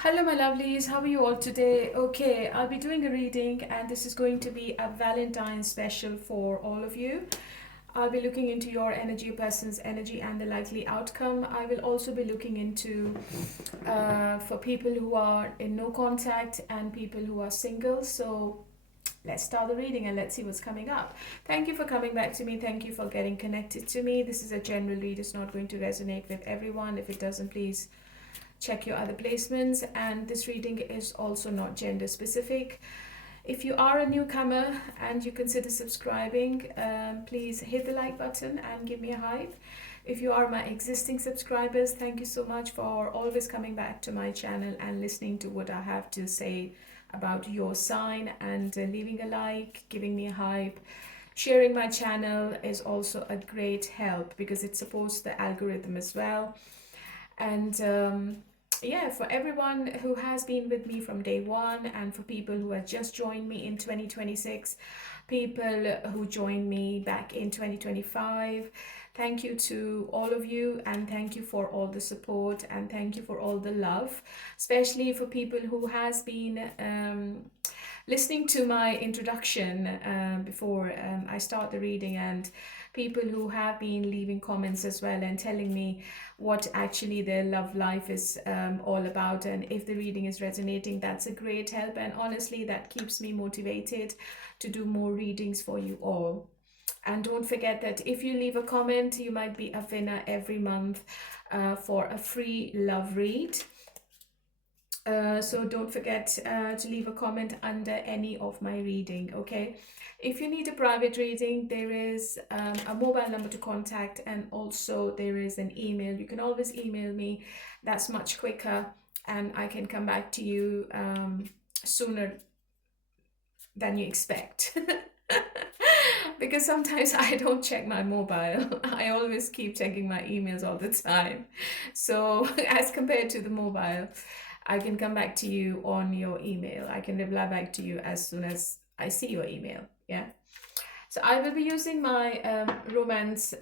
Hello, my lovelies. How are you all today? Okay, I'll be doing a reading, and this is going to be a Valentine special for all of you. I'll be looking into your energy, your person's energy, and the likely outcome. I will also be looking into for people who are in no contact and people who are single. So let's start the reading and let's see what's coming up. Thank you for coming back to me. Thank you for getting connected to me. This is a general read. It's not going to resonate with everyone. If it doesn't, please check your other placements. And this reading is also not gender specific. If you are a newcomer and you consider subscribing, please hit the like button and give me a hype. If you are my existing subscribers, thank you so much for always coming back to my channel and listening to what I have to say about your sign, and leaving a like, giving me a hype. Sharing my channel is also a great help because it supports the algorithm as well. And yeah, for everyone who has been with me from day one, and for people who have just joined me in 2026, people who joined me back in 2025, thank you to all of you, and thank you for all the support, and thank you for all the love, especially for people who has been listening to my introduction before I start the reading, and people who have been leaving comments as well and telling me what actually their love life is all about. And if the reading is resonating, that's a great help. And honestly, that keeps me motivated to do more readings for you all. And don't forget that if you leave a comment, you might be a winner every month for a free love read. So don't forget to leave a comment under any of my reading, okay? If you need a private reading, there is a mobile number to contact, and also there is an email. You can always email me. That's much quicker, and I can come back to you sooner than you expect. Because sometimes I don't check my mobile. I always keep checking my emails all the time. So as compared to the mobile, I can come back to you on your email. I can reply back to you as soon as I see your email. Yeah. So I will be using my romance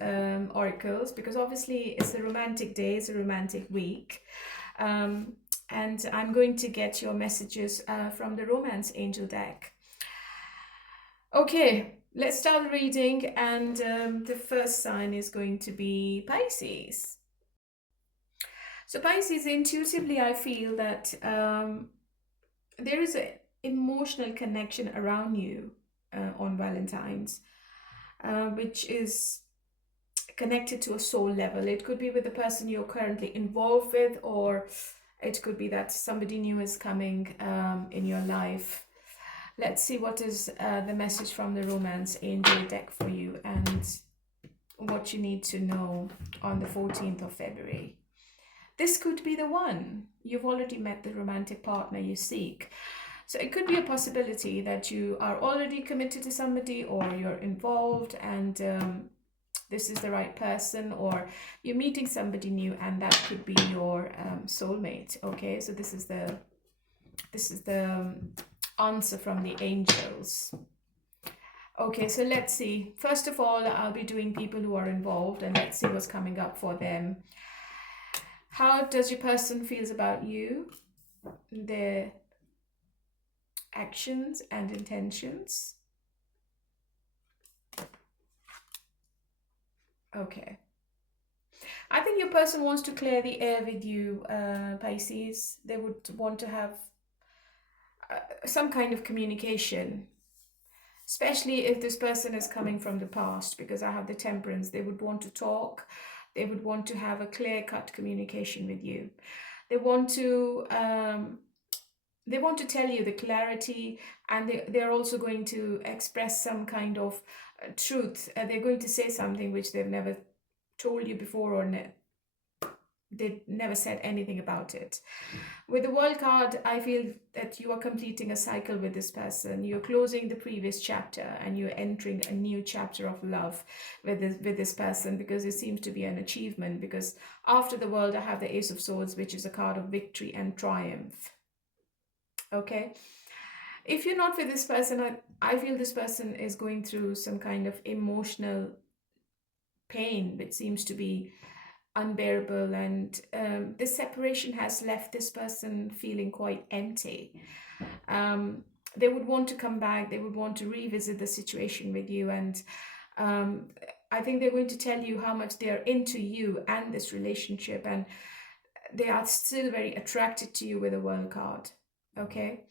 oracles, because obviously it's a romantic day, it's a romantic week. And I'm going to get your messages from the romance angel deck. Okay, let's start the reading, and the first sign is going to be Pisces. So Pisces, intuitively, I feel that there is an emotional connection around you on Valentine's, which is connected to a soul level. It could be with the person you're currently involved with, or it could be that somebody new is coming in your life. Let's see what is the message from the romance angel deck for you, and what you need to know on the 14th of February. This could be the one. You've already met the romantic partner you seek. So it could be a possibility that you are already committed to somebody, or you're involved and this is the right person, or you're meeting somebody new and that could be your soulmate. Okay, so this is the answer from the angels. Okay, so let's see. First of all, I'll be doing people who are involved, and let's see what's coming up for them. How does your person feels about you, their actions and intentions? Okay. I think your person wants to clear the air with you, Pisces. They would want to have some kind of communication, especially if this person is coming from the past, because I have the Temperance. They would want to talk. They would want to have a clear-cut communication with you. They want to tell you the clarity, and they're also going to express some kind of truth. They're going to say something which they've never told you before, or they never said anything about it. With the World card, I feel that you are completing a cycle with this person. You're closing the previous chapter and you're entering a new chapter of love with this person, because it seems to be an achievement. Because after the World, I have the Ace of Swords, which is a card of victory and triumph. Okay, if you're not with this person, I feel this person is going through some kind of emotional pain, which seems to be unbearable, and this separation has left this person feeling quite empty. um, they would want to come back, they would want to revisit the situation with you, and um, I think they're going to tell you how much they are into you and this relationship, and they are still very attracted to you with a World card. Okay.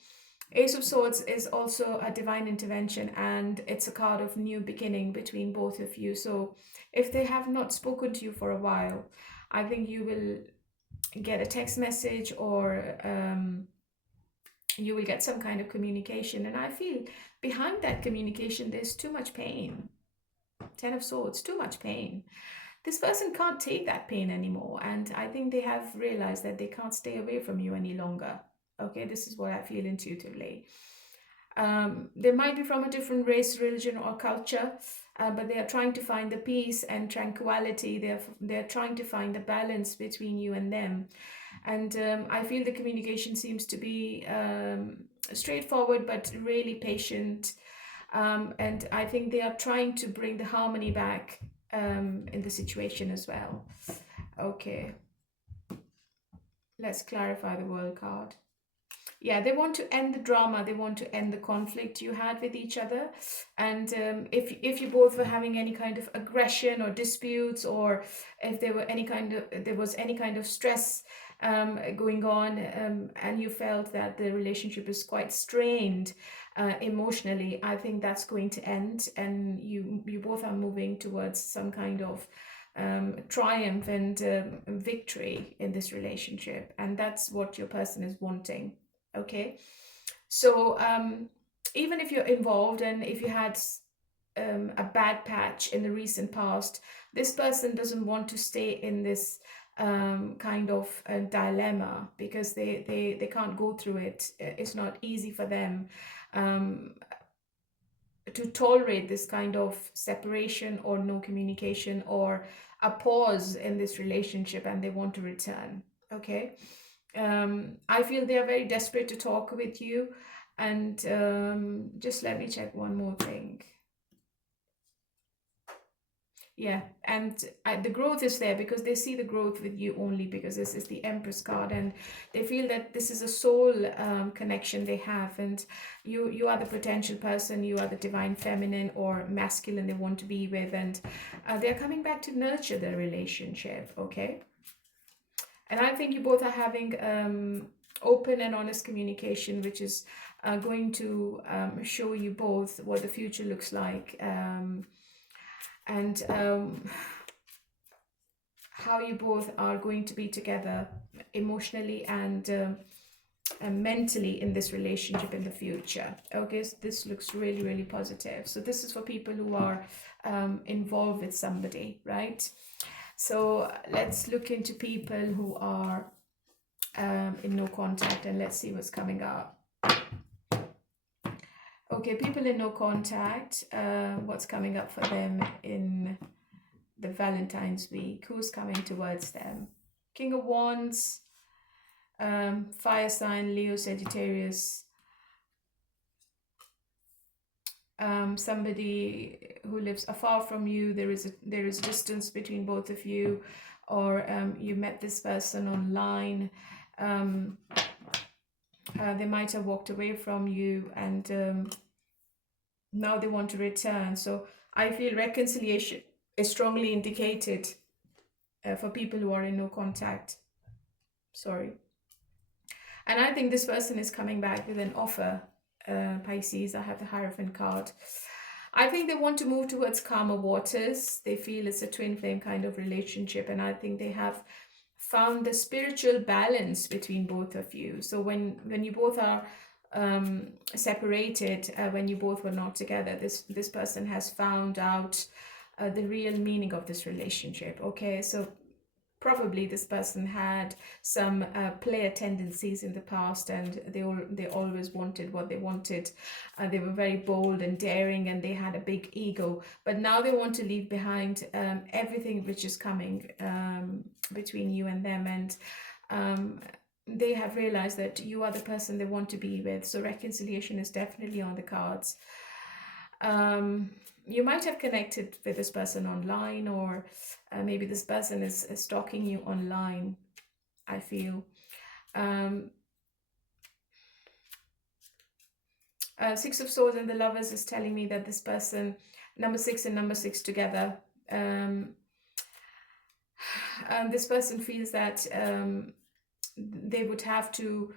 Ace of Swords is also a divine intervention, and it's a card of new beginning between both of you. So if they have not spoken to you for a while, I think you will get a text message, or you will get some kind of communication. And I feel behind that communication, there's too much pain. 10 of Swords, too much pain. This person can't take that pain anymore. And I think they have realized that they can't stay away from you any longer. Okay, this is what I feel intuitively. They might be from a different race, religion, or culture, but they are trying to find the peace and tranquility. They're trying to find the balance between you and them. And I feel the communication seems to be straightforward, but really patient. And I think they are trying to bring the harmony back in the situation as well. Okay. Let's clarify the World card. Yeah, they want to end the drama. They want to end the conflict you had with each other. And if you both were having any kind of aggression or disputes, or if there was any kind of stress going on, and you felt that the relationship is quite strained emotionally, I think that's going to end, and you both are moving towards some kind of triumph and victory in this relationship, and that's what your person is wanting. Okay, so even if you're involved, and if you had a bad patch in the recent past, this person doesn't want to stay in this kind of dilemma, because they can't go through it. It's not easy for them to tolerate this kind of separation, or no communication, or a pause in this relationship, and they want to return. Okay. I feel they are very desperate to talk with you. And just let me check one more thing. Yeah, and the growth is there, because they see the growth with you only because this is the Empress card, and they feel that this is a soul connection they have, and you are the potential person, you are the divine feminine or masculine they want to be with, and they're coming back to nurture their relationship. Okay. And I think you both are having open and honest communication, which is going to show you both what the future looks like, and how you both are going to be together emotionally and mentally in this relationship in the future. Okay, so this looks really, really positive. So this is for people who are involved with somebody, right? So let's look into people who are in no contact, and let's see what's coming up. Okay, people in no contact, what's coming up for them in the Valentine's week? Who's coming towards them? King of Wands, fire sign, Leo, Sagittarius. Somebody who lives afar from you. There is distance between both of you, or you met this person online. They might have walked away from you, and now they want to return. So I feel reconciliation is strongly indicated for people who are in no contact. Sorry. And I think this person is coming back with an offer. Pisces, I have the Hierophant card. I think they want to move towards calmer waters. They feel it's a twin flame kind of relationship, and I think they have found the spiritual balance between both of you. So when you both are separated, when you both were not together, this person has found out the real meaning of this relationship. Okay, so probably this person had some player tendencies in the past, and they always wanted what they wanted. They were very bold and daring, and they had a big ego. But now they want to leave behind everything which is coming between you and them, and they have realized that you are the person they want to be with. So reconciliation is definitely on the cards. You might have connected with this person online, or maybe this person is stalking you online, I feel. Um, Six of Swords and the Lovers is telling me that this person, number 6 and number 6 together, this person feels that they would have to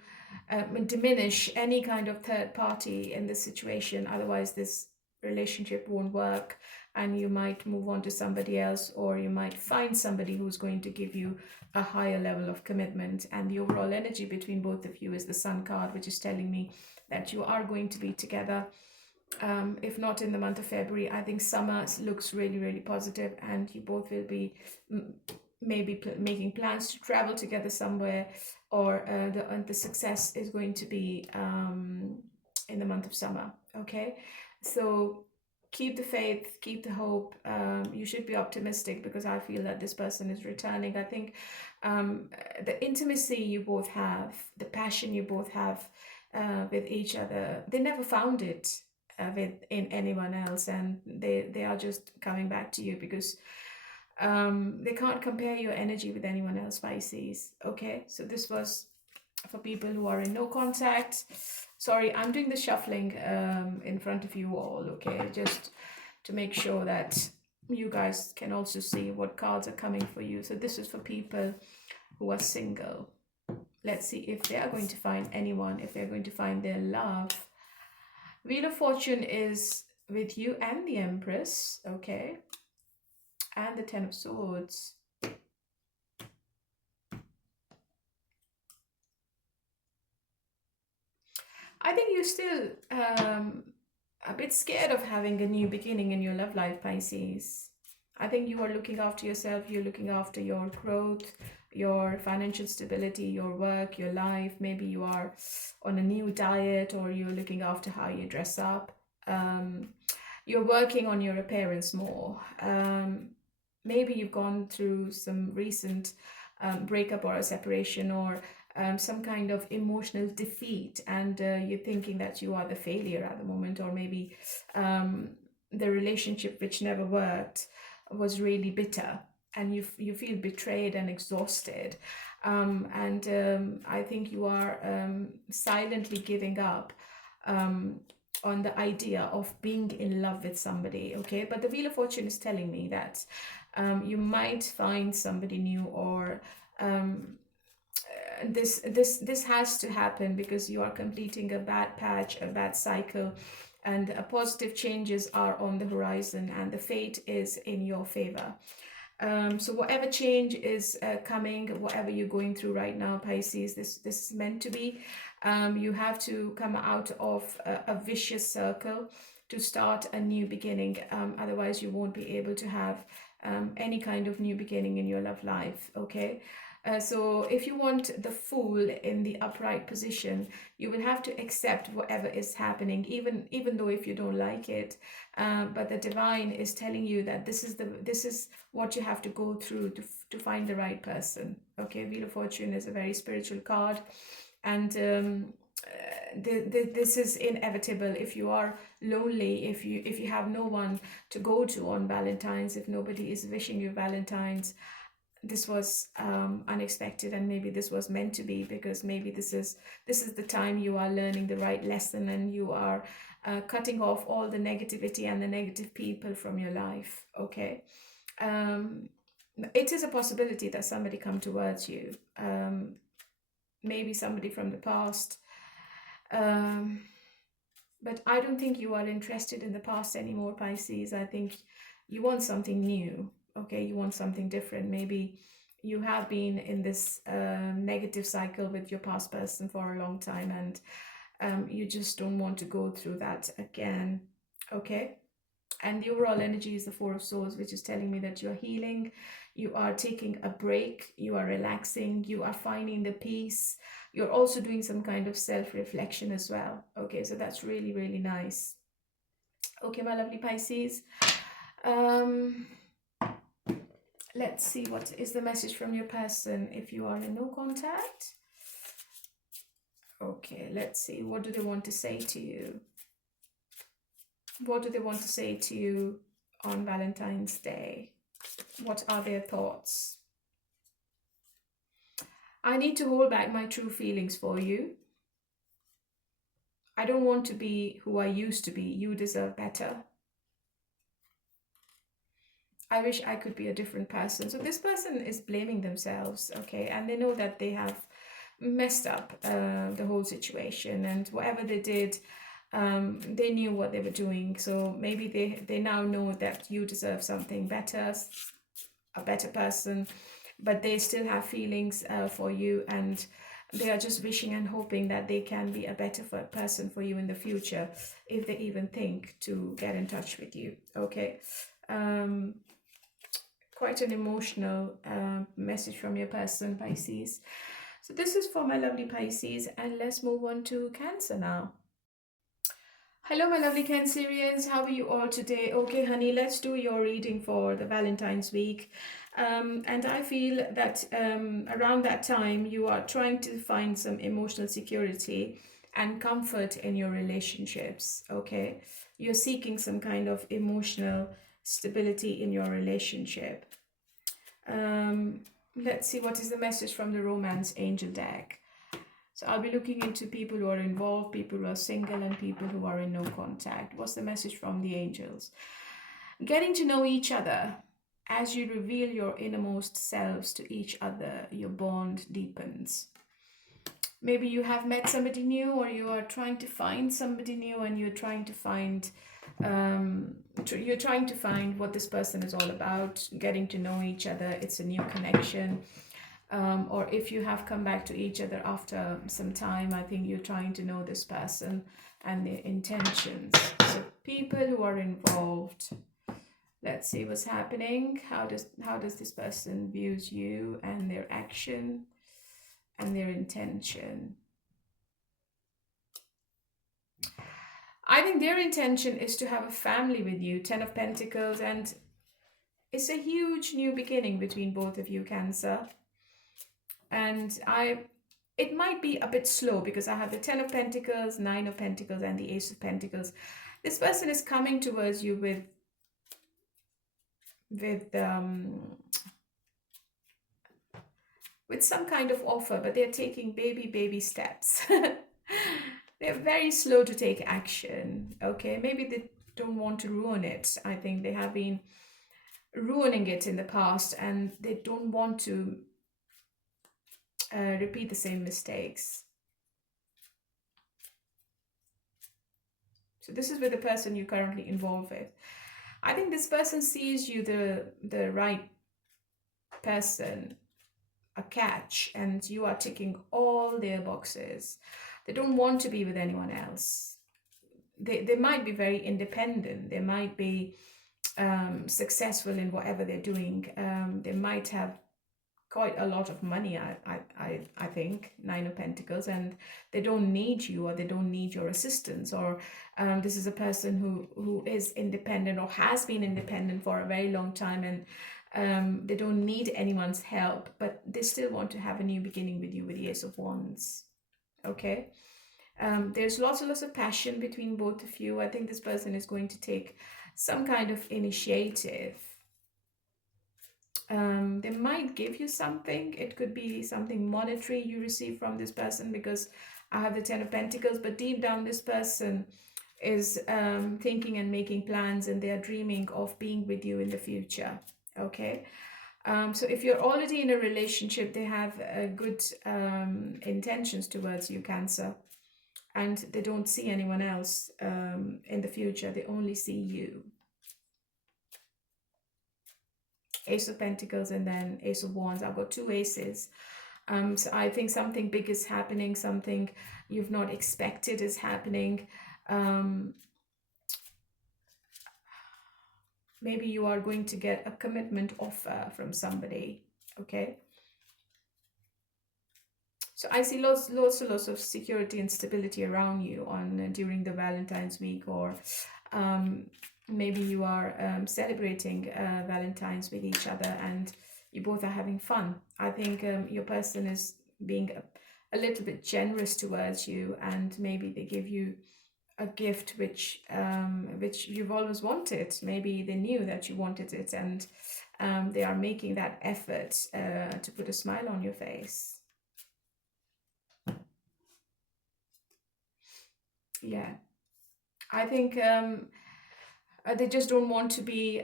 diminish any kind of third party in this situation, otherwise this relationship won't work, and you might move on to somebody else, or you might find somebody who's going to give you a higher level of commitment. And the overall energy between both of you is the Sun card, which is telling me that you are going to be together. If not in the month of February, I think summer looks really, really positive, and you both will be maybe making plans to travel together somewhere, or the success is going to be in the month of summer. Okay, so keep the faith, keep the hope. You should be optimistic, because I feel that this person is returning. I think the intimacy you both have, the passion you both have with each other, they never found it in anyone else, and they are just coming back to you because they can't compare your energy with anyone else, Pisces. Okay, so this was for people who are in no contact. Sorry, I'm doing the shuffling in front of you all, okay, just to make sure that you guys can also see what cards are coming for you. So this is for people who are single. Let's see if they are going to find anyone, if they're going to find their love. Wheel of Fortune is with you and the Empress, okay, and the Ten of Swords. I think you're still a bit scared of having a new beginning in your love life, Pisces. I think you are looking after yourself, you're looking after your growth, your financial stability, your work, your life. Maybe you are on a new diet, or you're looking after how you dress up. You're working on your appearance more. Maybe you've gone through some recent breakup or a separation, or some kind of emotional defeat, and you're thinking that you are the failure at the moment, or maybe the relationship which never worked was really bitter, and you feel betrayed and exhausted, and I think you are silently giving up on the idea of being in love with somebody. Okay, but the Wheel of Fortune is telling me that you might find somebody new, or this has to happen because you are completing a bad patch, a bad cycle, and positive changes are on the horizon, and the fate is in your favor. So whatever change is coming, whatever you're going through right now, Pisces, this is meant to be. You have to come out of a vicious circle to start a new beginning. Otherwise, you won't be able to have any kind of new beginning in your love life. Okay. So if you want the Fool in the upright position, you will have to accept whatever is happening, even though if you don't like it. But the divine is telling you that this is what you have to go through to find the right person. Okay, Wheel of Fortune is a very spiritual card, and this is inevitable. If you are lonely, if you have no one to go to on Valentine's, if nobody is wishing you Valentine's, this was unexpected, and maybe this was meant to be, because maybe this is the time you are learning the right lesson, and you are cutting off all the negativity and the negative people from your life. Okay, it is a possibility that somebody come towards you, maybe somebody from the past, but I don't think you are interested in the past anymore, Pisces. I think you want something new. Okay, you want something different. Maybe you have been in this negative cycle with your past person for a long time, and you just don't want to go through that again. Okay, and the overall energy is the Four of Swords, which is telling me that you're healing, you are taking a break, you are relaxing, you are finding the peace. You're also doing some kind of self-reflection as well. Okay, so that's really, really nice. Okay, my lovely Pisces. Let's see what is the message from your person if you are in no contact. Okay, let's see. What do they want to say to you? What do they want to say to you on Valentine's Day? What are their thoughts? I need to hold back my true feelings for you. I don't want to be who I used to be. You deserve better. I wish I could be a different person. So this person is blaming themselves, okay? And they know that they have messed up the whole situation, and whatever they did, they knew what they were doing. So maybe they now know that you deserve something better, a better person, but they still have feelings for you, and they are just wishing and hoping that they can be a better person for you in the future, if they even think to get in touch with you, okay? Quite an emotional message from your person, Pisces. So this is for my lovely Pisces, and let's move on to Cancer now. Hello, my lovely Cancerians. How are you all today? Okay, honey, let's do your reading for the Valentine's week. And I feel that around that time, you are trying to find some emotional security and comfort in your relationships, okay? You're seeking some kind of emotional stability in your relationship. Let's see what is the message from the Romance Angel deck. So I'll be looking into people who are involved, people who are single, and people who are in no contact. What's the message from the angels? Getting to know each other. As you reveal your innermost selves to each other, your bond deepens. Maybe you have met somebody new, or you are trying to find somebody new, and you're trying to find what this person is all about, getting to know each other. It's a new connection. Or if you have come back to each other after some time, I think you're trying to know this person and their intentions. So people who are involved, let's see what's happening. How does this person views you and their action and their intention? I think their intention is to have a family with you, 10 of Pentacles, and it's a huge new beginning between both of you, Cancer. And it might be a bit slow because I have the 10 of Pentacles, 9 of Pentacles, and the Ace of Pentacles. This person is coming towards you with some kind of offer, but they're taking baby steps. They're very slow to take action, okay? Maybe they don't want to ruin it. I think they have been ruining it in the past, and they don't want to repeat the same mistakes. So this is with the person you're currently involved with. I think this person sees you the right person, a catch, and you are ticking all their boxes. They don't want to be with anyone else. They might be very independent. They might be successful in whatever they're doing. They might have quite a lot of money, I think, 9 of Pentacles, and they don't need you, or they don't need your assistance, or this is a person who is independent or has been independent for a very long time, and they don't need anyone's help, but they still want to have a new beginning with you with the Ace of Wands, okay? There's lots and lots of passion between both of you. I think this person is going to take some kind of initiative. They might give you something. It could be something monetary you receive from this person, because I have the 10 of Pentacles, but deep down this person is thinking and making plans, and they are dreaming of being with you in the future, okay? So if you're already in a relationship, they have good intentions towards you, Cancer, and they don't see anyone else in the future. They only see you. Ace of Pentacles and then Ace of Wands. I've got 2 aces. So I think something big is happening, something you've not expected is happening. Maybe you are going to get a commitment offer from somebody, okay? So I see lots of security and stability around you during the Valentine's week, or maybe you are celebrating Valentine's with each other, and you both are having fun. I think your person is being a little bit generous towards you, and maybe they give you a gift which you've always wanted. Maybe they knew that you wanted it, and they are making that effort to put a smile on your face. Yeah, I think they just don't want to be,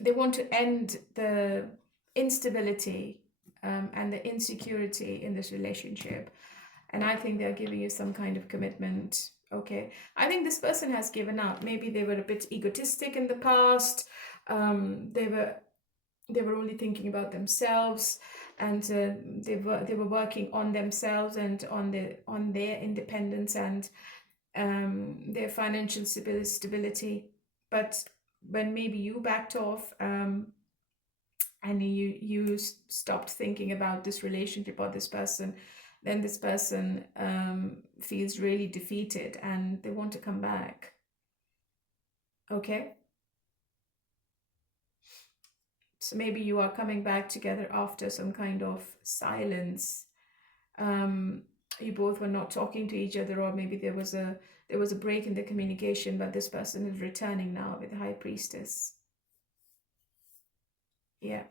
they want to end the instability and the insecurity in this relationship. And I think they're giving you some kind of commitment. Okay. I think this person has given up. Maybe they were a bit egotistic in the past. They were only thinking about themselves, and they were working on themselves and on their independence and their financial stability. But when maybe you backed off, and you stopped thinking about this relationship or this person, then this person feels really defeated and they want to come back. Okay. So maybe you are coming back together after some kind of silence. You both were not talking to each other, or maybe there was a break in the communication, but this person is returning now with the High Priestess. Yeah.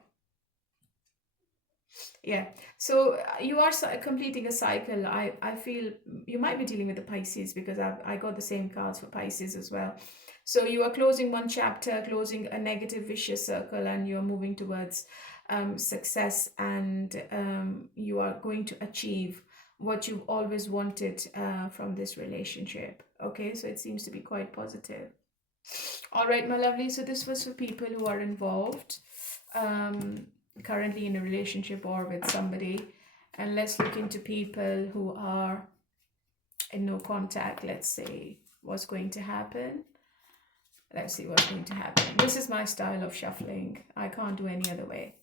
Yeah. So you are completing a cycle. I feel you might be dealing with the Pisces, because I got the same cards for Pisces as well. So you are closing one chapter, closing a negative vicious circle, and you're moving towards success, and you are going to achieve what you've always wanted from this relationship. Okay, so it seems to be quite positive. All right, my lovely. So this was for people who are involved, currently in a relationship or with somebody. And let's look into people who are in no contact. Let's see what's going to happen. Let's see what's going to happen. This is my style of shuffling. I can't do any other way.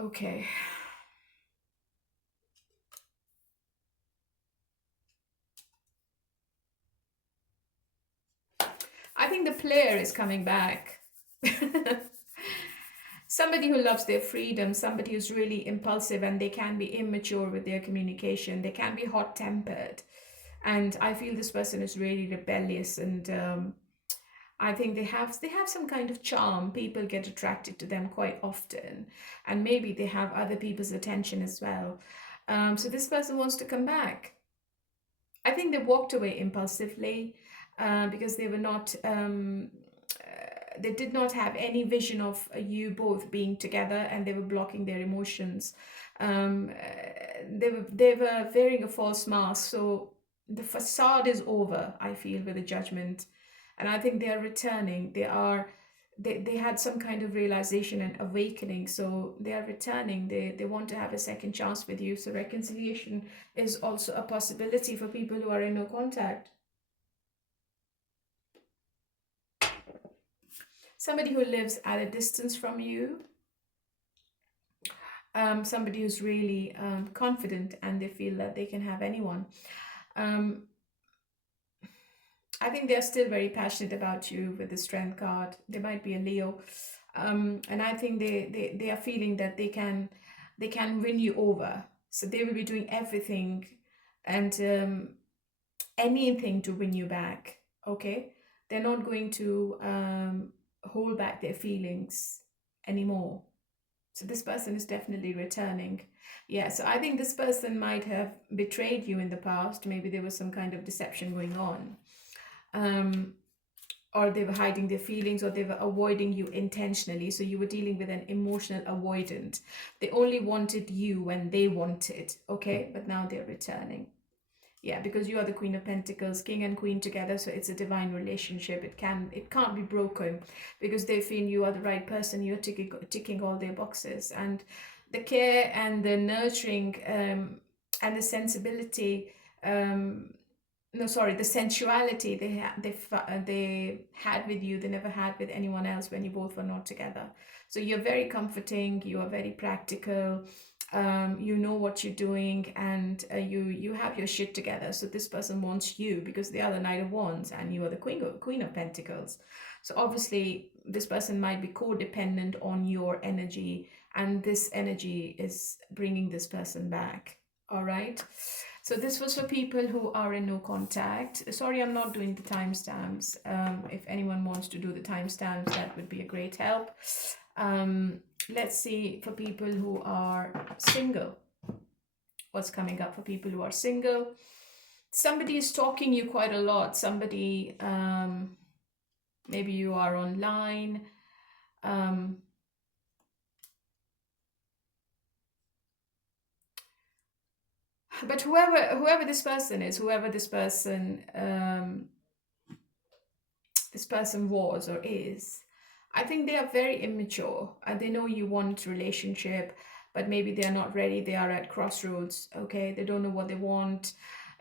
Okay. I think the player is coming back. Somebody who loves their freedom, somebody who's really impulsive, and they can be immature with their communication. They can be hot-tempered. And I feel this person is really rebellious, and I think they have some kind of charm. People get attracted to them quite often, and maybe they have other people's attention as well. So this person wants to come back. I think they walked away impulsively because they were not. They did not have any vision of you both being together, and they were blocking their emotions. They were wearing a false mask, so the facade is over, I feel, with the Judgment. And I think they are returning. They had some kind of realization and awakening, so they are returning. They want to have a second chance with you. So reconciliation is also a possibility for people who are in no contact. Somebody who lives at a distance from you. Somebody who's really confident, and they feel that they can have anyone. I think they're still very passionate about you with the Strength card. They might be a Leo. And I think they are feeling that they can win you over. So they will be doing everything and anything to win you back. Okay? They're not going to hold back their feelings anymore. So this person is definitely returning. Yeah, so I think this person might have betrayed you in the past. Maybe there was some kind of deception going on. Or they were hiding their feelings, or they were avoiding you intentionally. So you were dealing with an emotional avoidant. They only wanted you when they wanted, okay? But now they're returning. Yeah, because you are the Queen of Pentacles, King and Queen together, so it's a divine relationship. It can't be broken, because they feel you are the right person. You're ticking all their boxes, and the care and the nurturing and the sensibility. The sensuality they had with you, they never had with anyone else when you both were not together. So you're very comforting. You are very practical. You know what you're doing, and you have your shit together. So this person wants you because they are the Knight of Wands, and you are the Queen of Pentacles. So obviously this person might be codependent on your energy, and this energy is bringing this person back. All right. So this was for people who are in no contact. Sorry, I'm not doing the timestamps. If anyone wants to do the timestamps, that would be a great help. Let's see for people who are single. What's coming up for people who are single? Somebody is stalking you quite a lot. Somebody, maybe you are online. But whoever this person is, whoever this person was or is, I think they are very immature. They know you want relationship, but maybe they are not ready. They are at crossroads. Okay, they don't know what they want.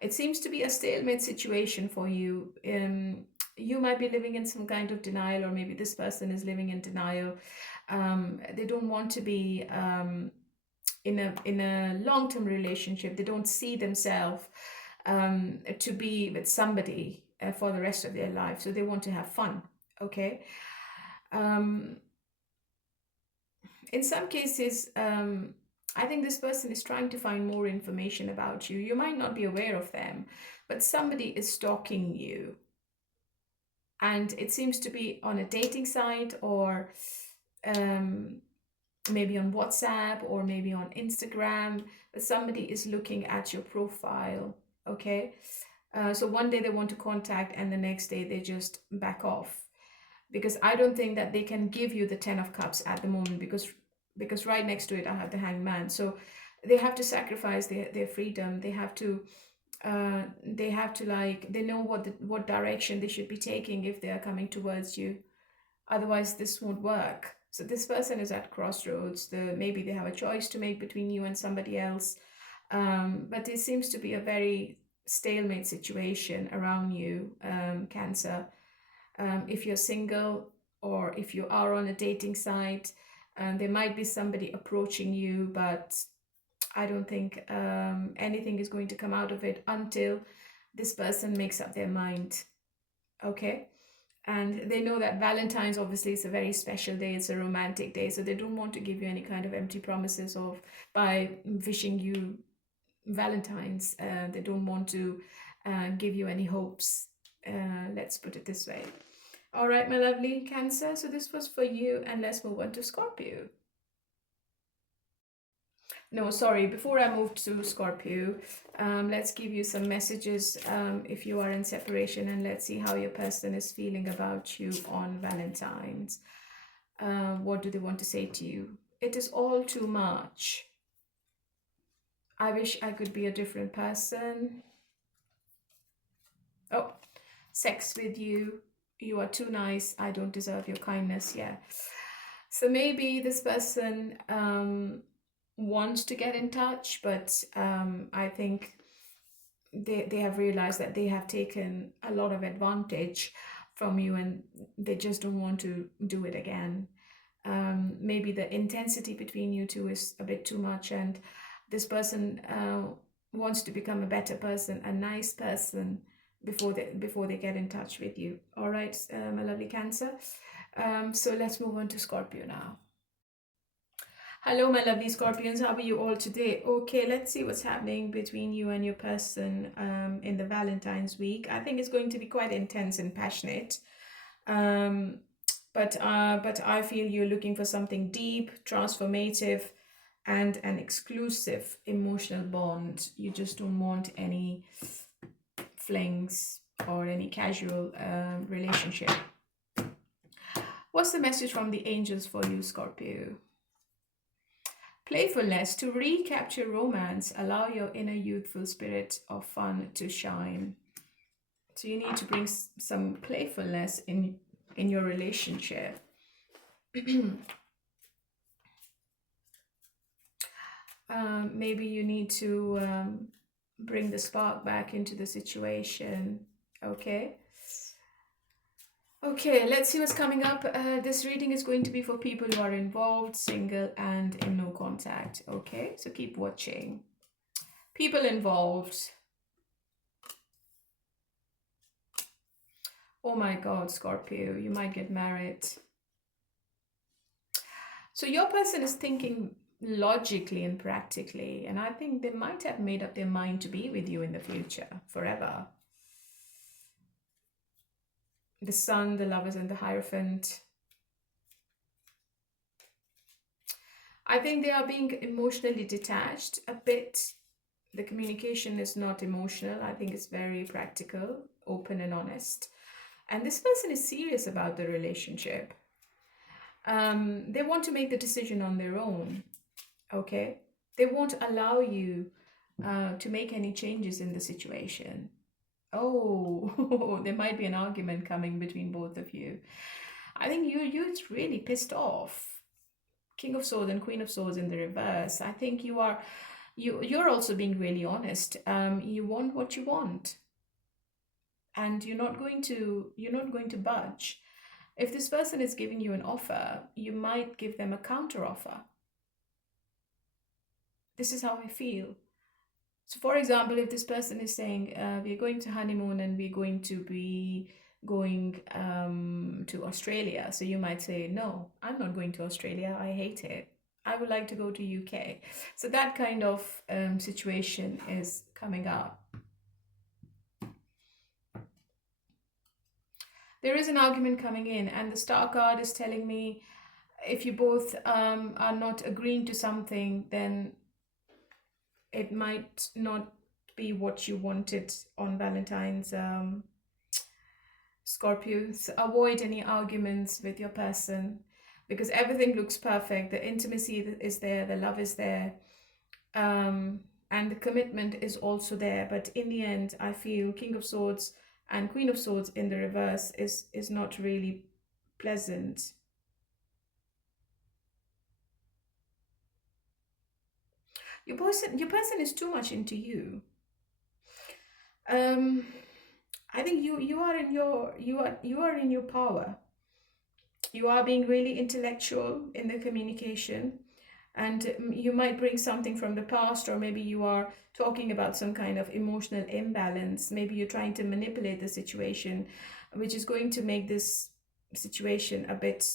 It seems to be a stalemate situation for you. You might be living in some kind of denial, or maybe this person is living in denial. They don't want to be in a long-term relationship. They don't see themselves to be with somebody for the rest of their life. So they want to have fun. Okay. In some cases, I think this person is trying to find more information about you. You might not be aware of them, but somebody is stalking you. And it seems to be on a dating site, or maybe on WhatsApp, or maybe on Instagram, but somebody is looking at your profile. Okay. So one day they want to contact, and the next day they just back off, because I don't think that they can give you the 10 of Cups at the moment, because right next to it I have the Hanged Man. So they have to sacrifice their freedom. They have to like, they know what direction they should be taking if they are coming towards you. Otherwise this won't work. So this person is at crossroads. Maybe they have a choice to make between you and somebody else, but it seems to be a very stalemate situation around you, Cancer. If you're single, or if you are on a dating site, there might be somebody approaching you, but I don't think anything is going to come out of it until this person makes up their mind. Okay. And they know that Valentine's obviously is a very special day. It's a romantic day. So they don't want to give you any kind of empty promises by wishing you Valentine's. They don't want to give you any hopes. Let's put it this way. All right, my lovely Cancer. So this was for you, and let's move on to Scorpio. No, sorry, before I move to Scorpio, let's give you some messages if you are in separation, and let's see how your person is feeling about you on Valentine's. What do they want to say to you? It is all too much. I wish I could be a different person. Oh, sex with you. You are too nice. I don't deserve your kindness. Yeah. So maybe this person wants to get in touch, but I think they have realized that they have taken a lot of advantage from you, and they just don't want to do it again. Maybe the intensity between you two is a bit too much, and this person wants to become a better person, a nice person, before they get in touch with you. All right, my lovely Cancer. So let's move on to Scorpio now. Hello, my lovely Scorpions. How are you all today? Okay, let's see what's happening between you and your person in the Valentine's week. I think it's going to be quite intense and passionate. But I feel you're looking for something deep, transformative, and an exclusive emotional bond. You just don't want any flings or any casual relationship. What's the message from the angels for you, Scorpio? Playfulness. To recapture romance, allow your inner youthful spirit of fun to shine. So you need to bring some playfulness in your relationship. Maybe you need to bring the spark back into the situation. Okay. Okay, let's see what's coming up. This reading is going to be for people who are involved, single, and in no contact. Okay, so keep watching. People involved. Oh my God, Scorpio, you might get married. So your person is thinking logically and practically. And I think they might have made up their mind to be with you in the future, forever. The Sun, the Lovers, and the Hierophant. I think they are being emotionally detached a bit. The communication is not emotional. I think it's very practical, open, and honest. And this person is serious about the relationship. They want to make the decision on their own. Okay? They won't allow you to make any changes in the situation. Oh, there might be an argument coming between both of you. I think you're really pissed off. King of Swords and Queen of Swords in the reverse. I think you're also being really honest. You want what you want, and you're not going to budge. If this person is giving you an offer, you might give them a counter offer. This is how I feel. So, for example, if this person is saying, we're going to honeymoon and we're going to be going to Australia. So you might say, no, I'm not going to Australia. I hate it. I would like to go to UK. So that kind of situation is coming up. There is an argument coming in, and the Star card is telling me if you both are not agreeing to something, then it might not be what you wanted on Valentine's. Scorpios, avoid any arguments with your person because everything looks perfect. The intimacy is there, the love is there, and the commitment is also there. But in the end, I feel King of Swords and Queen of Swords in the reverse is not really pleasant. Your person is too much into you. I think you are in your power. You are being really intellectual in the communication, and you might bring something from the past, or maybe you are talking about some kind of emotional imbalance. Maybe you're trying to manipulate the situation, which is going to make this situation a bit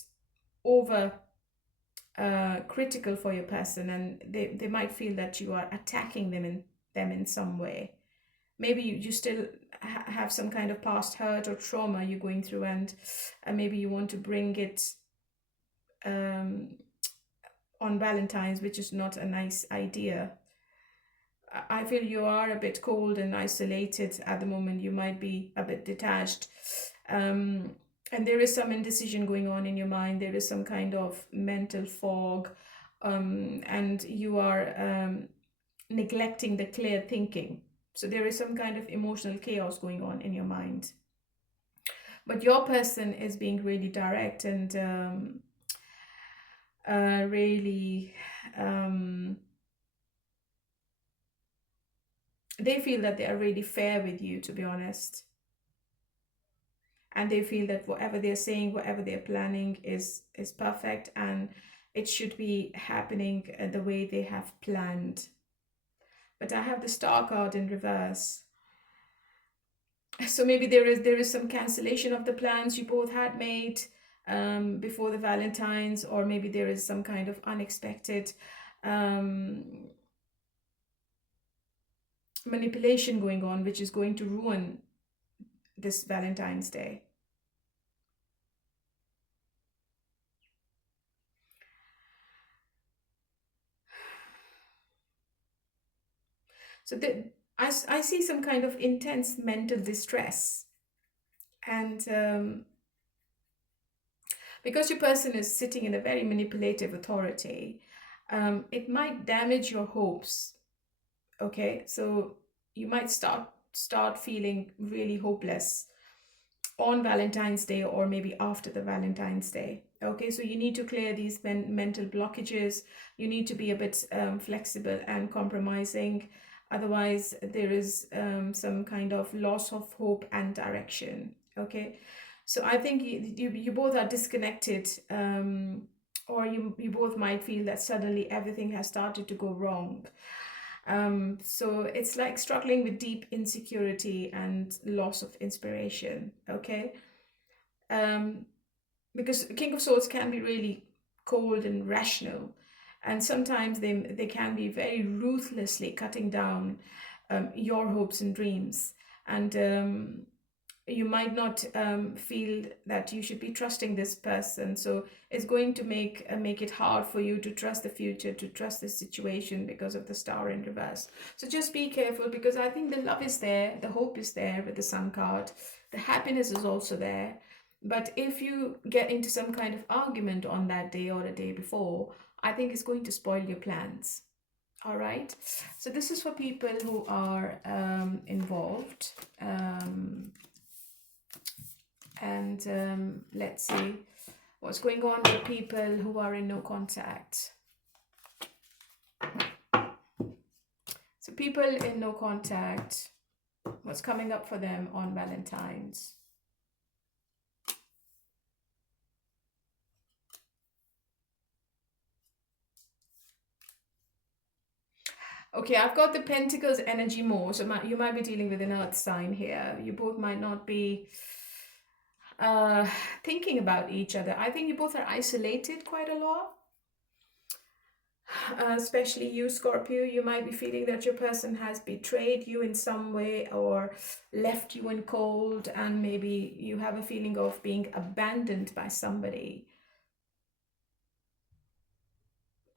over critical for your person, and they might feel that you are attacking them in some way. Maybe you still have some kind of past hurt or trauma you're going through, and maybe you want to bring it on Valentine's, which is not a nice idea. I feel you are a bit cold and isolated at the moment. You might be a bit detached. And there is some indecision going on in your mind. There is some kind of mental fog. And you are neglecting the clear thinking. So there is some kind of emotional chaos going on in your mind. But your person is being really direct and really... they feel that they are really fair with you, to be honest. And they feel that whatever they're saying, whatever they're planning is perfect, and it should be happening the way they have planned. But I have the Star card in reverse. So maybe there is some cancellation of the plans you both had made before the Valentines, or maybe there is some kind of unexpected manipulation going on, which is going to ruin this Valentine's Day. So I see some kind of intense mental distress, and because your person is sitting in a very manipulative authority, it might damage your hopes. Okay, so you might start feeling really hopeless on Valentine's Day, or maybe after the Valentine's Day. Okay, so you need to clear these mental blockages. You need to be a bit flexible and compromising. Otherwise, there is some kind of loss of hope and direction. Okay, so I think you both are disconnected, or you both might feel that suddenly everything has started to go wrong. So it's like struggling with deep insecurity and loss of inspiration. Okay, because King of Swords can be really cold and rational, And sometimes they can be very ruthlessly cutting down your hopes and dreams. And you might not feel that you should be trusting this person, so it's going to make it hard for you to trust the future, to trust the situation, because of the star in reverse. So just be careful, because I think the love is there, the hope is there with the Sun card, the happiness is also there. But if you get into some kind of argument on that day or a day before, I think it's going to spoil your plans. All right, so this is for people who are involved. And let's see what's going on with people who are in no contact. So people in no contact, what's coming up for them on Valentine's? Okay, I've got the Pentacles energy more. So you might be dealing with an earth sign here. You both might not be thinking about each other. I think you both are isolated quite a lot. Especially you, Scorpio, you might be feeling that your person has betrayed you in some way or left you in cold, and maybe you have a feeling of being abandoned by somebody.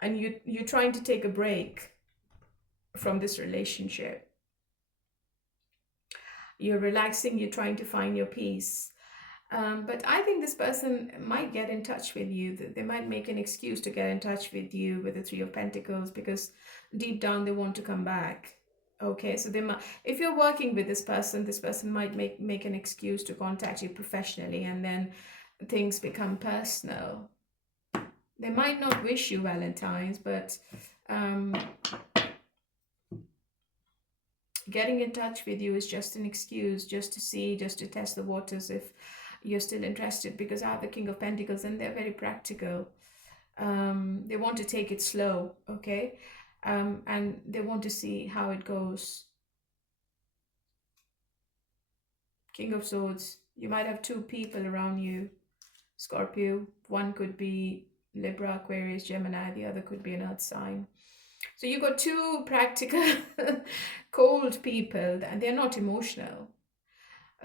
And you're trying to take a break from this relationship. You're relaxing, you're trying to find your peace. But I think this person might get in touch with you. They might make an excuse to get in touch with you with the Three of Pentacles, because deep down they want to come back. Okay, so they might, if you're working with this person might make an excuse to contact you professionally, and then things become personal. They might not wish you Valentine's, but getting in touch with you is just an excuse, just to see, just to test the waters if you're still interested, because I have the King of Pentacles and they're very practical. They want to take it slow, okay? And they want to see how it goes. King of Swords, you might have two people around you, Scorpio. One could be Libra, Aquarius, Gemini. The other could be an earth sign. So you got two practical, cold people, and they're not emotional.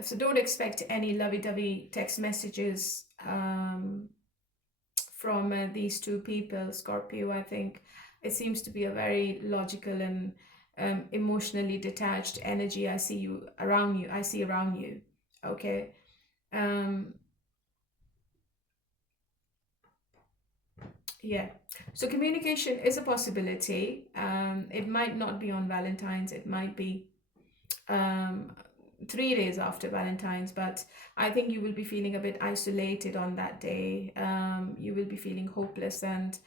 So don't expect any lovey-dovey text messages from these two people, Scorpio. I think it seems to be a very logical and emotionally detached energy. I see around you. Okay. Yeah, so communication is a possibility. It might not be on Valentine's, it might be 3 days after Valentine's, but I think you will be feeling a bit isolated on that day. You will be feeling hopeless and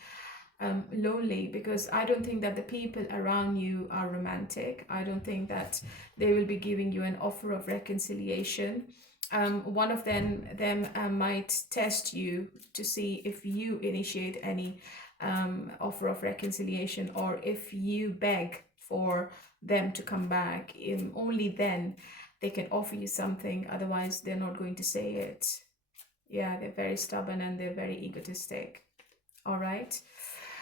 lonely, because I don't think that the people around you are romantic. I don't think that they will be giving you an offer of reconciliation. One of them might test you to see if you initiate any offer of reconciliation, or if you beg for them to come back. Only then they can offer you something, otherwise they're not going to say it. Yeah, they're very stubborn and they're very egotistic. All right,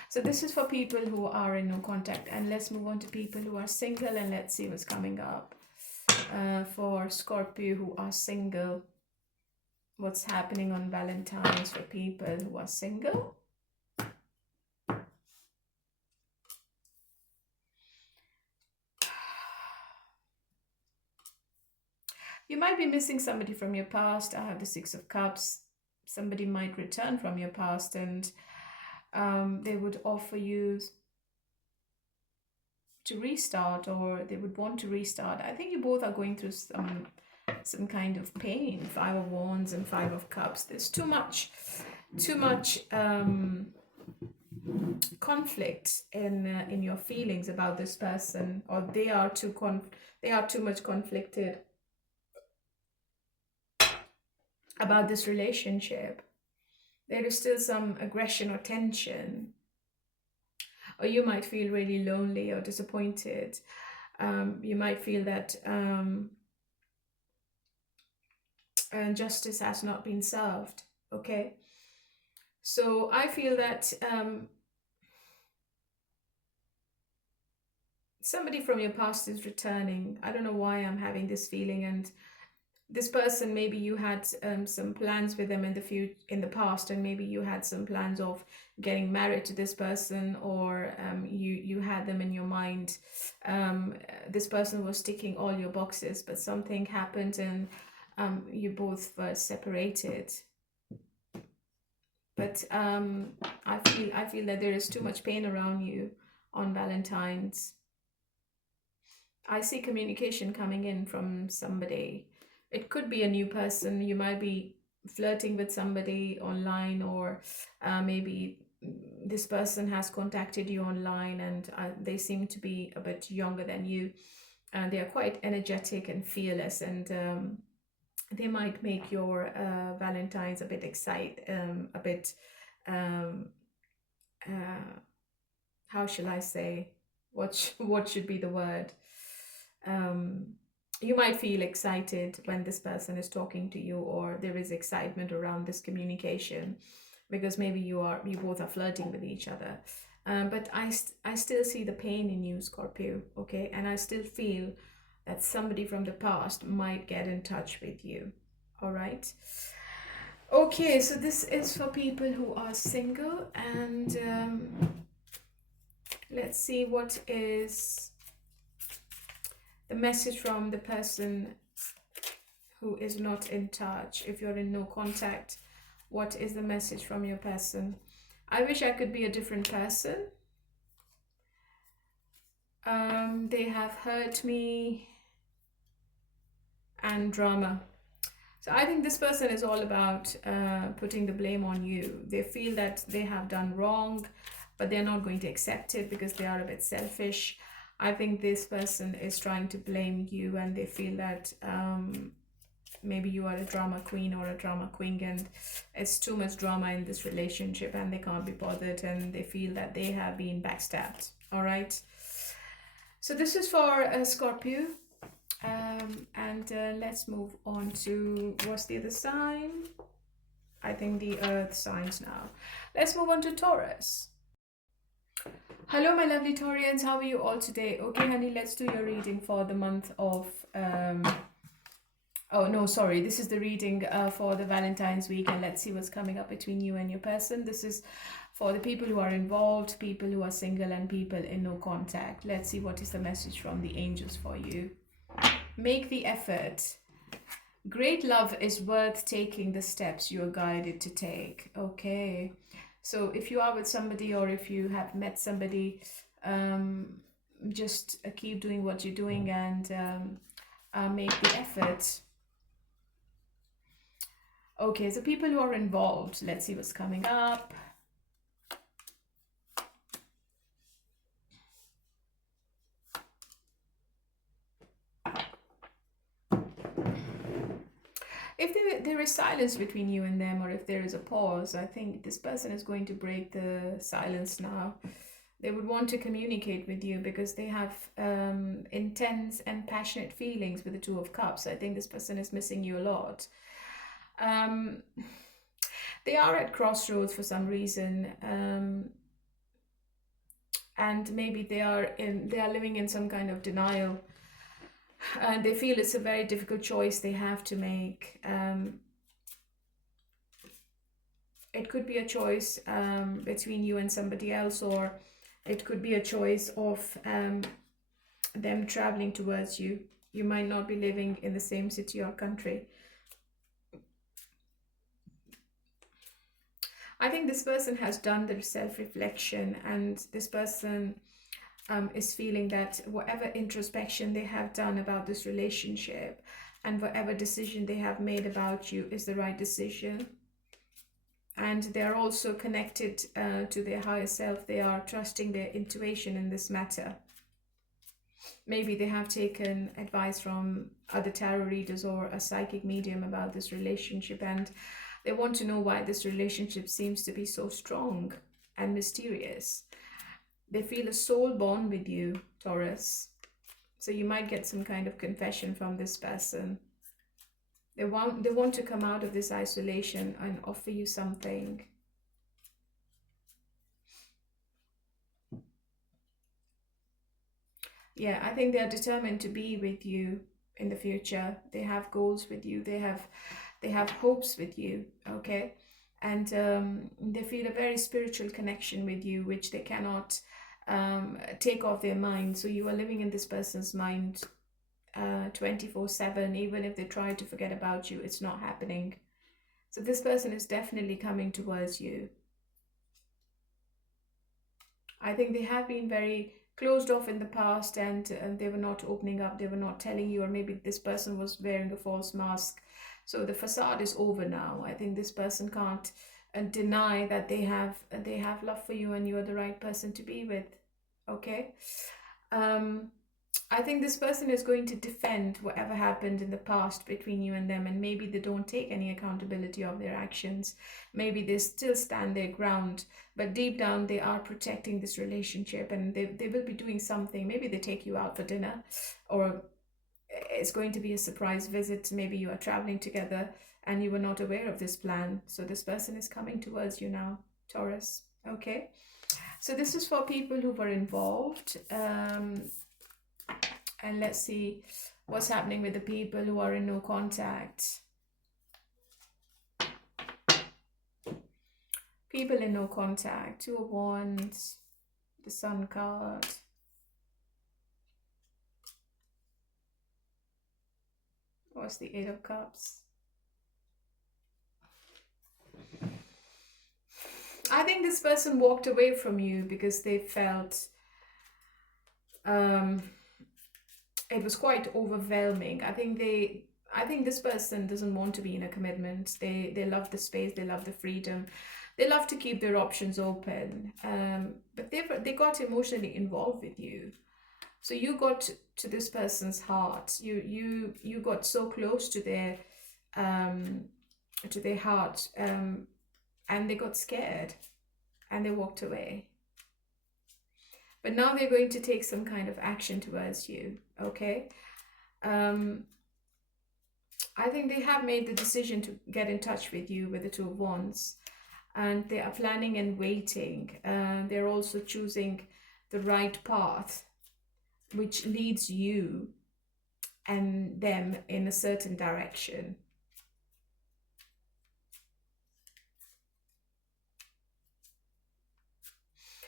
so this is for people who are in no contact, and let's move on to people who are single, and let's see what's coming up for Scorpio who are single. What's happening on Valentine's for people who are single? You might be missing somebody from your past. I have the Six of Cups. Somebody might return from your past, and they would offer you to restart, or they would want to restart. I think you both are going through some kind of pain. Five of Wands and Five of Cups. There's too much conflict in your feelings about this person, or they are too much conflicted about this relationship. There is still some aggression or tension, or you might feel really lonely or disappointed. You might feel that justice has not been served. Okay, so I feel that somebody from your past is returning. I don't know why I'm having this feeling. And this person, maybe you had some plans with them in the past, and maybe you had some plans of getting married to this person, or you had them in your mind. This person was ticking all your boxes, but something happened, and you both were separated. But I feel that there is too much pain around you on Valentine's. I see communication coming in from somebody. It could be a new person. You might be flirting with somebody online, or maybe this person has contacted you online, and they seem to be a bit younger than you. And they are quite energetic and fearless, and they might make your Valentine's a bit a bit, um, how shall I say, what should be the word? Um, you might feel excited when this person is talking to you, or there is excitement around this communication, because maybe you both are flirting with each other. But I still see the pain in you, Scorpio, okay? And I still feel that somebody from the past might get in touch with you, all right? Okay, so this is for people who are single, and let's see what is the message from the person who is not in touch. If you're in no contact, what is the message from your person? I wish I could be a different person. They have hurt me, and drama. So I think this person is all about putting the blame on you. They feel that they have done wrong, but they're not going to accept it because they are a bit selfish. I think this person is trying to blame you, and they feel that maybe you are a drama queen or a drama queen, and it's too much drama in this relationship, and they can't be bothered, and they feel that they have been backstabbed. All right. So this is for Scorpio. And let's move on to, what's the other sign? I think the earth signs now. Let's move on to Taurus. Hello, my lovely Taurians. How are you all today? Okay, honey, let's do your reading for the month of... oh, no, sorry. This is the reading for the Valentine's week, and let's see what's coming up between you and your person. This is for the people who are involved, people who are single, and people in no contact. Let's see what is the message from the angels for you. Make the effort. Great love is worth taking the steps you are guided to take. Okay. So if you are with somebody, or if you have met somebody, just keep doing what you're doing, and make the effort. Okay, so people who are involved, let's see what's coming up. If there is silence between you and them, or if there is a pause, I think this person is going to break the silence now. They would want to communicate with you because they have intense and passionate feelings with the Two of Cups. I think this person is missing you a lot. They are at crossroads for some reason, and maybe they are living in some kind of denial. And they feel it's a very difficult choice they have to make. It could be a choice between you and somebody else, or it could be a choice of them traveling towards you. You might not be living in the same city or country. I think this person has done their self-reflection, and this person is feeling that whatever introspection they have done about this relationship, and whatever decision they have made about you, is the right decision. And they are also connected to their higher self. They are trusting their intuition in this matter. Maybe they have taken advice from other tarot readers or a psychic medium about this relationship, and they want to know why this relationship seems to be so strong and mysterious. They feel a soul bond with you, Taurus. So you might get some kind of confession from this person. They want to come out of this isolation and offer you something. Yeah, I think they are determined to be with you in the future. They have goals with you. They have hopes with you. Okay, and they feel a very spiritual connection with you, which they cannot take off their mind. So you are living in this person's mind 24/7. Even if they try to forget about you, it's not happening. So this person is definitely coming towards you. I think they have been very closed off in the past, and they were not opening up, they were not telling you, or maybe this person was wearing a false mask. So the facade is over now. I think this person can't deny that they have love for you and you are the right person to be with. Okay. Um, I think this person is going to defend whatever happened in the past between you and them, and maybe they don't take any accountability of their actions. Maybe they still stand their ground, but deep down they are protecting this relationship, and they will be doing something. Maybe they take you out for dinner, or it's going to be a surprise visit. Maybe you are traveling together and you were not aware of this plan. So this person is coming towards you now, Taurus. Okay. So this is for people who were involved. And let's see what's happening with the people who are in no contact. People in no contact. Two of Wands, the Sun card. What's the Eight of Cups? I think this person walked away from you because they felt it was quite overwhelming. I think this person doesn't want to be in a commitment. They love the space, they love the freedom, they love to keep their options open. But they got emotionally involved with you. So you got to this person's heart. You got so close to their heart, and they got scared and they walked away. But now they're going to take some kind of action towards you. Okay. I think they have made the decision to get in touch with you with the Two of Wands, and they are planning and waiting. They're also choosing the right path, which leads you and them in a certain direction.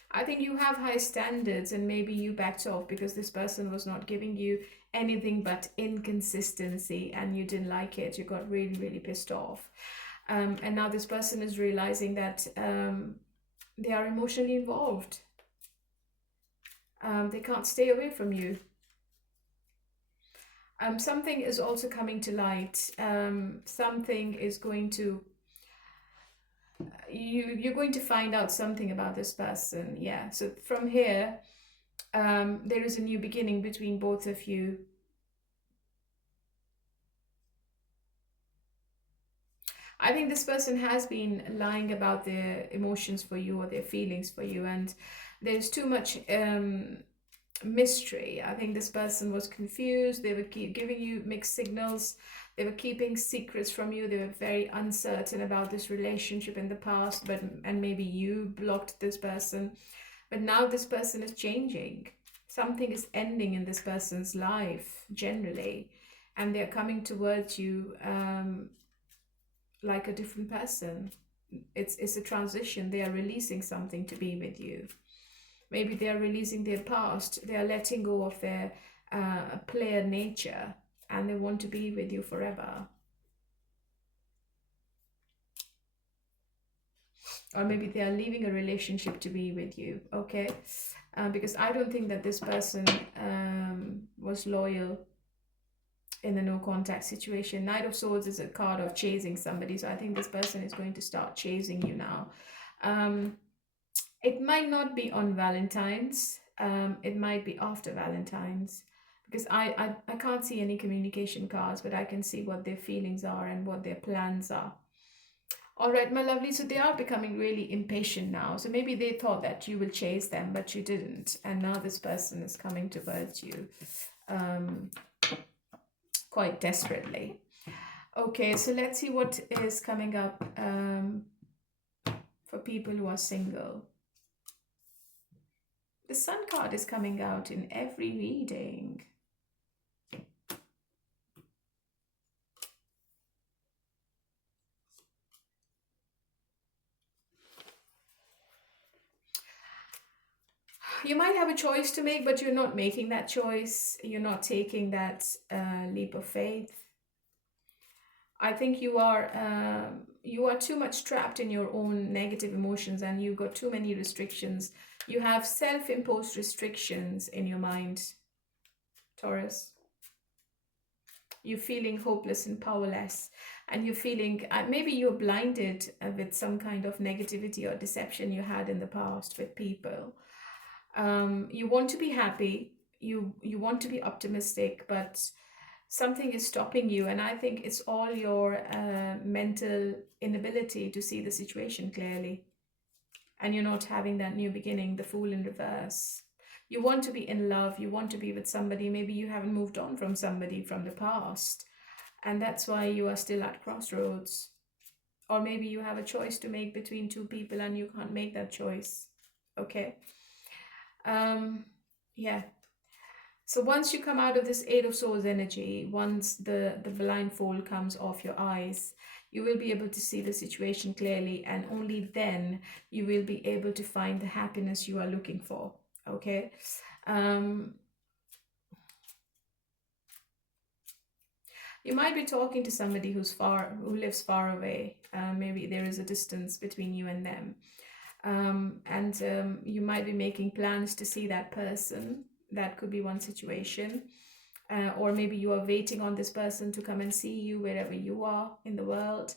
I think you have high standards, and maybe you backed off because this person was not giving you anything but inconsistency and you didn't like it. You got really, really pissed off. And now this person is realizing that they are emotionally involved. They can't stay away from you. Something is also coming to light. Something is going to you're going to find out something about this person. Yeah, so from here there is a new beginning between both of you. I think this person has been lying about their emotions for you or their feelings for you, and there's too much mystery. I think this person was confused. They were giving you mixed signals. They were keeping secrets from you. They were very uncertain about this relationship in the past, and maybe you blocked this person. But now this person is changing. Something is ending in this person's life generally, and they're coming towards you like a different person. It's a transition. They are releasing something to be with you. Maybe they are releasing their past. They are letting go of their player nature, and they want to be with you forever. Or maybe they are leaving a relationship to be with you. Okay. Because I don't think that this person was loyal in the no contact situation. Knight of Swords is a card of chasing somebody. So I think this person is going to start chasing you now. It might not be on Valentine's. It might be after Valentine's, because I can't see any communication cards, but I can see what their feelings are and what their plans are. All right, my lovely. So they are becoming really impatient now. So maybe they thought that you will chase them, but you didn't. And now this person is coming towards you quite desperately. Okay, so let's see what is coming up for people who are single. The Sun card is coming out in every reading. You might have a choice to make, but you're not making that choice. You're not taking that leap of faith. I think you are too much trapped in your own negative emotions, and you've got too many restrictions. You have self-imposed restrictions in your mind, Taurus. You're feeling hopeless and powerless, and you're feeling maybe you're blinded with some kind of negativity or deception you had in the past with people. You want to be happy, you want to be optimistic, but something is stopping you, and I think it's all your mental inability to see the situation clearly, and you're not having that new beginning, the Fool in reverse. You want to be in love, you want to be with somebody, maybe you haven't moved on from somebody from the past, and that's why you are still at crossroads. Or maybe you have a choice to make between two people and you can't make that choice. Okay. Yeah. So once you come out of this Eight of Swords energy, once the blindfold comes off your eyes, you will be able to see the situation clearly, and only then you will be able to find the happiness you are looking for. Okay. You might be talking to somebody who lives far away. Maybe there is a distance between you and them. You might be making plans to see that person. That could be one situation. Or maybe you are waiting on this person to come and see you wherever you are in the world.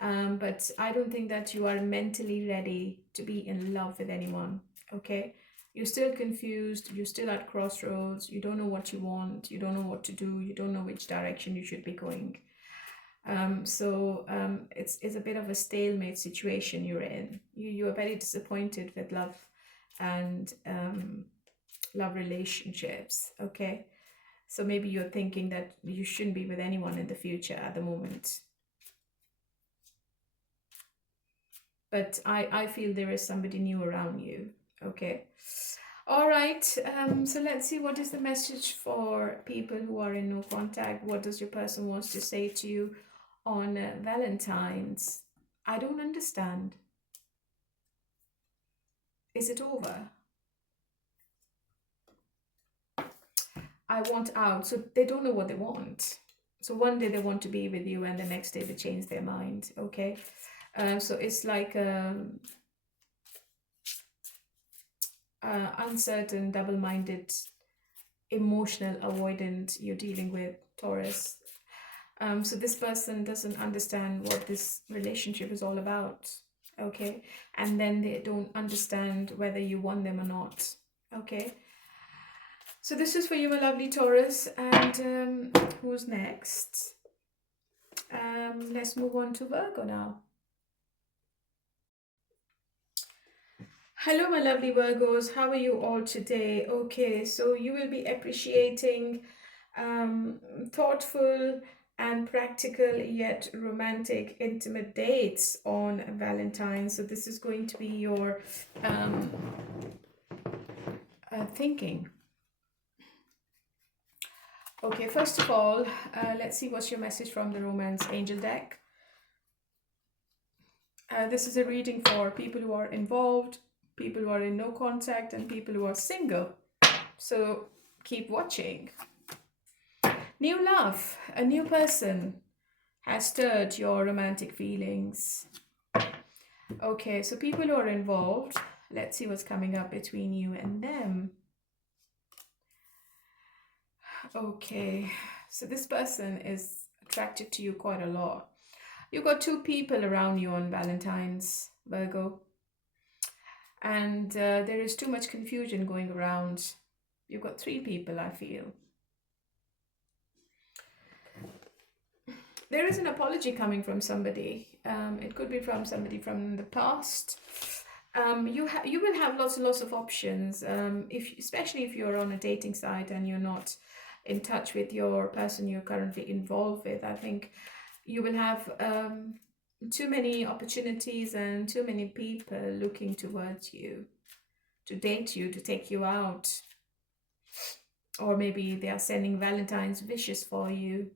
But I don't think that you are mentally ready to be in love with anyone. Okay. You're still confused, you're still at crossroads, you don't know what you want, you don't know what to do, you don't know which direction you should be going. It's a bit of a stalemate situation you're in. You are very disappointed with love and love relationships, okay? So maybe you're thinking that you shouldn't be with anyone in the future at the moment. But I feel there is somebody new around you, okay? All right, so let's see what is the message for people who are in no contact. What does your person wants to say to you on Valentine's? I don't understand. Is it over? I want out. So they don't know what they want. So one day they want to be with you and the next day they change their mind, okay? So it's like uncertain, double-minded, emotional, avoidant you're dealing with, Taurus. So this person doesn't understand what this relationship is all about, okay? And then they don't understand whether you want them or not, okay? So this is for you, my lovely Taurus. And who's next? Let's move on to Virgo now. Hello, my lovely Virgos. How are you all today? Okay, so you will be appreciating thoughtful and practical yet romantic intimate dates on Valentine's. So this is going to be your thinking. Okay, first of all, let's see what's your message from the Romance Angel deck. This is a reading for people who are involved, people who are in no contact, and people who are single. So keep watching. New love, a new person has stirred your romantic feelings. Okay, so people who are involved, let's see what's coming up between you and them. Okay, so this person is attracted to you quite a lot. You've got two people around you on Valentine's, Virgo. And there is too much confusion going around. You've got three people, I feel. There is an apology coming from somebody. It could be from somebody from the past. You will have lots of options. Especially if you're on a dating site and you're not in touch with your person you're currently involved with, I think you will have too many opportunities and too many people looking towards you. to date you, to take you out. Or maybe they are sending Valentine's wishes for you.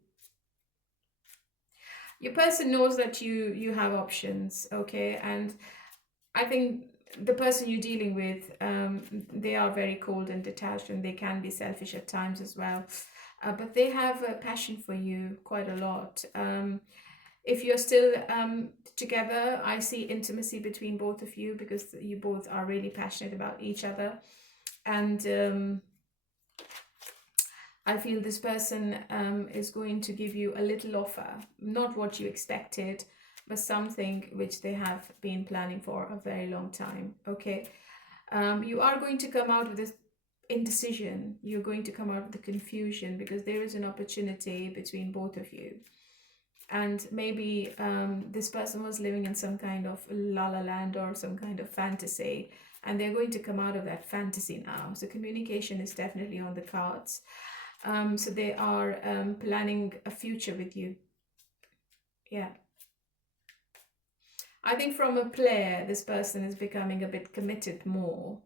Your person knows that you have options, okay? And I think the person you're dealing with, they are very cold and detached, and they can be selfish at times as well. But they have a passion for you quite a lot. If you're still together, I see intimacy between both of you, because you both are really passionate about each other. And I feel this person is going to give you a little offer, not what you expected, but something which they have been planning for a very long time, okay? You are going to come out with this indecision. You're going to come out with the confusion, because there is an opportunity between both of you. And maybe this person was living in some kind of la la land or some kind of fantasy, and they're going to come out of that fantasy now. So communication is definitely on the cards. So they are planning a future with you. Yeah. I think from a player, this person is becoming a bit committed more.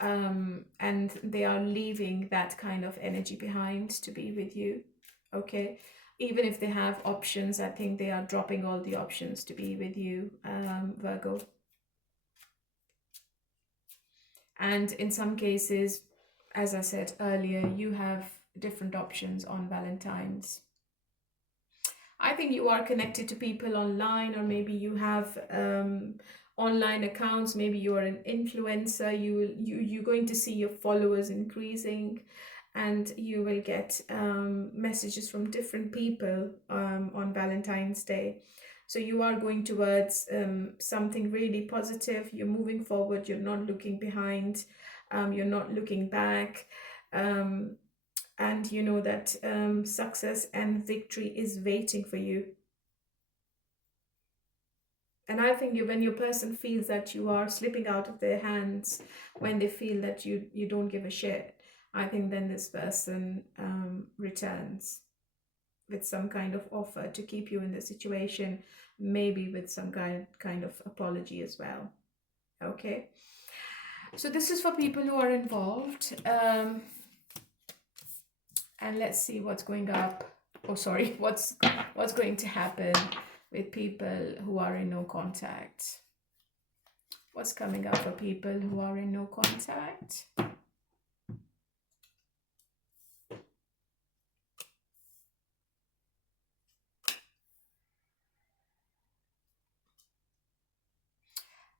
And they are leaving that kind of energy behind to be with you. Okay. Even if they have options, I think they are dropping all the options to be with you, Virgo. And in some cases, as I said earlier, you have different options on Valentine's. I think you are connected to people online, or maybe you have online accounts. Maybe you are an influencer. You're going to see your followers increasing, and you will get messages from different people on Valentine's Day. So you are going towards something really positive. You're moving forward. You're not looking behind. You're not looking back. And you know that success and victory is waiting for you. And I think when your person feels that you are slipping out of their hands, when they feel that you don't give a shit, I think then this person returns with some kind of offer to keep you in the situation, maybe with some kind of apology as well. Okay, so this is for people who are involved. And let's see what's going up. Oh, sorry, what's going to happen with people who are in no contact. What's coming up for people who are in no contact?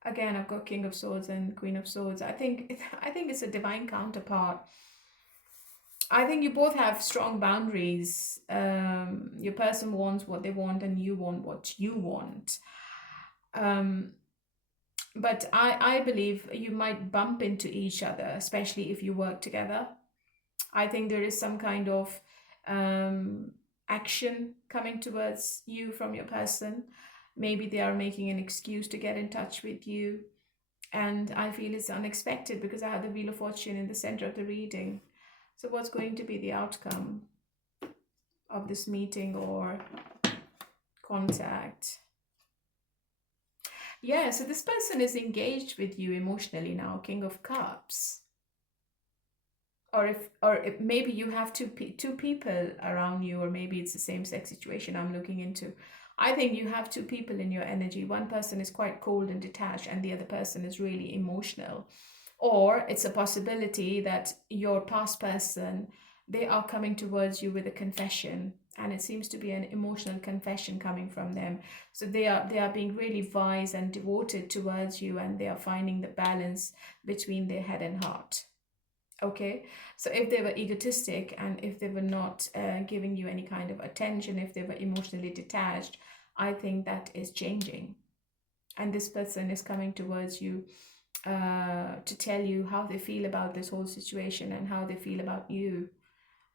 Again, I've got King of Swords and Queen of Swords. I think it's a divine counterpart. I think you both have strong boundaries. Your person wants what they want, and you want what you want. But I believe you might bump into each other, especially if you work together. I think there is some kind of action coming towards you from your person. Maybe they are making an excuse to get in touch with you. And I feel it's unexpected, because I have the Wheel of Fortune in the center of the reading. So what's going to be the outcome of this meeting or contact? Yeah, so this person is engaged with you emotionally now, King of Cups. Or if maybe you have two people around you, or maybe it's the same-sex situation I'm looking into. I think you have two people in your energy. One person is quite cold and detached, and the other person is really emotional. Or it's a possibility that your past person, they are coming towards you with a confession, and it seems to be an emotional confession coming from them. So they are being really wise and devoted towards you, and they are finding the balance between their head and heart. Okay, so if they were egotistic, and if they were not giving you any kind of attention, if they were emotionally detached, I think that is changing. And this person is coming towards you to tell you how they feel about this whole situation and how they feel about you.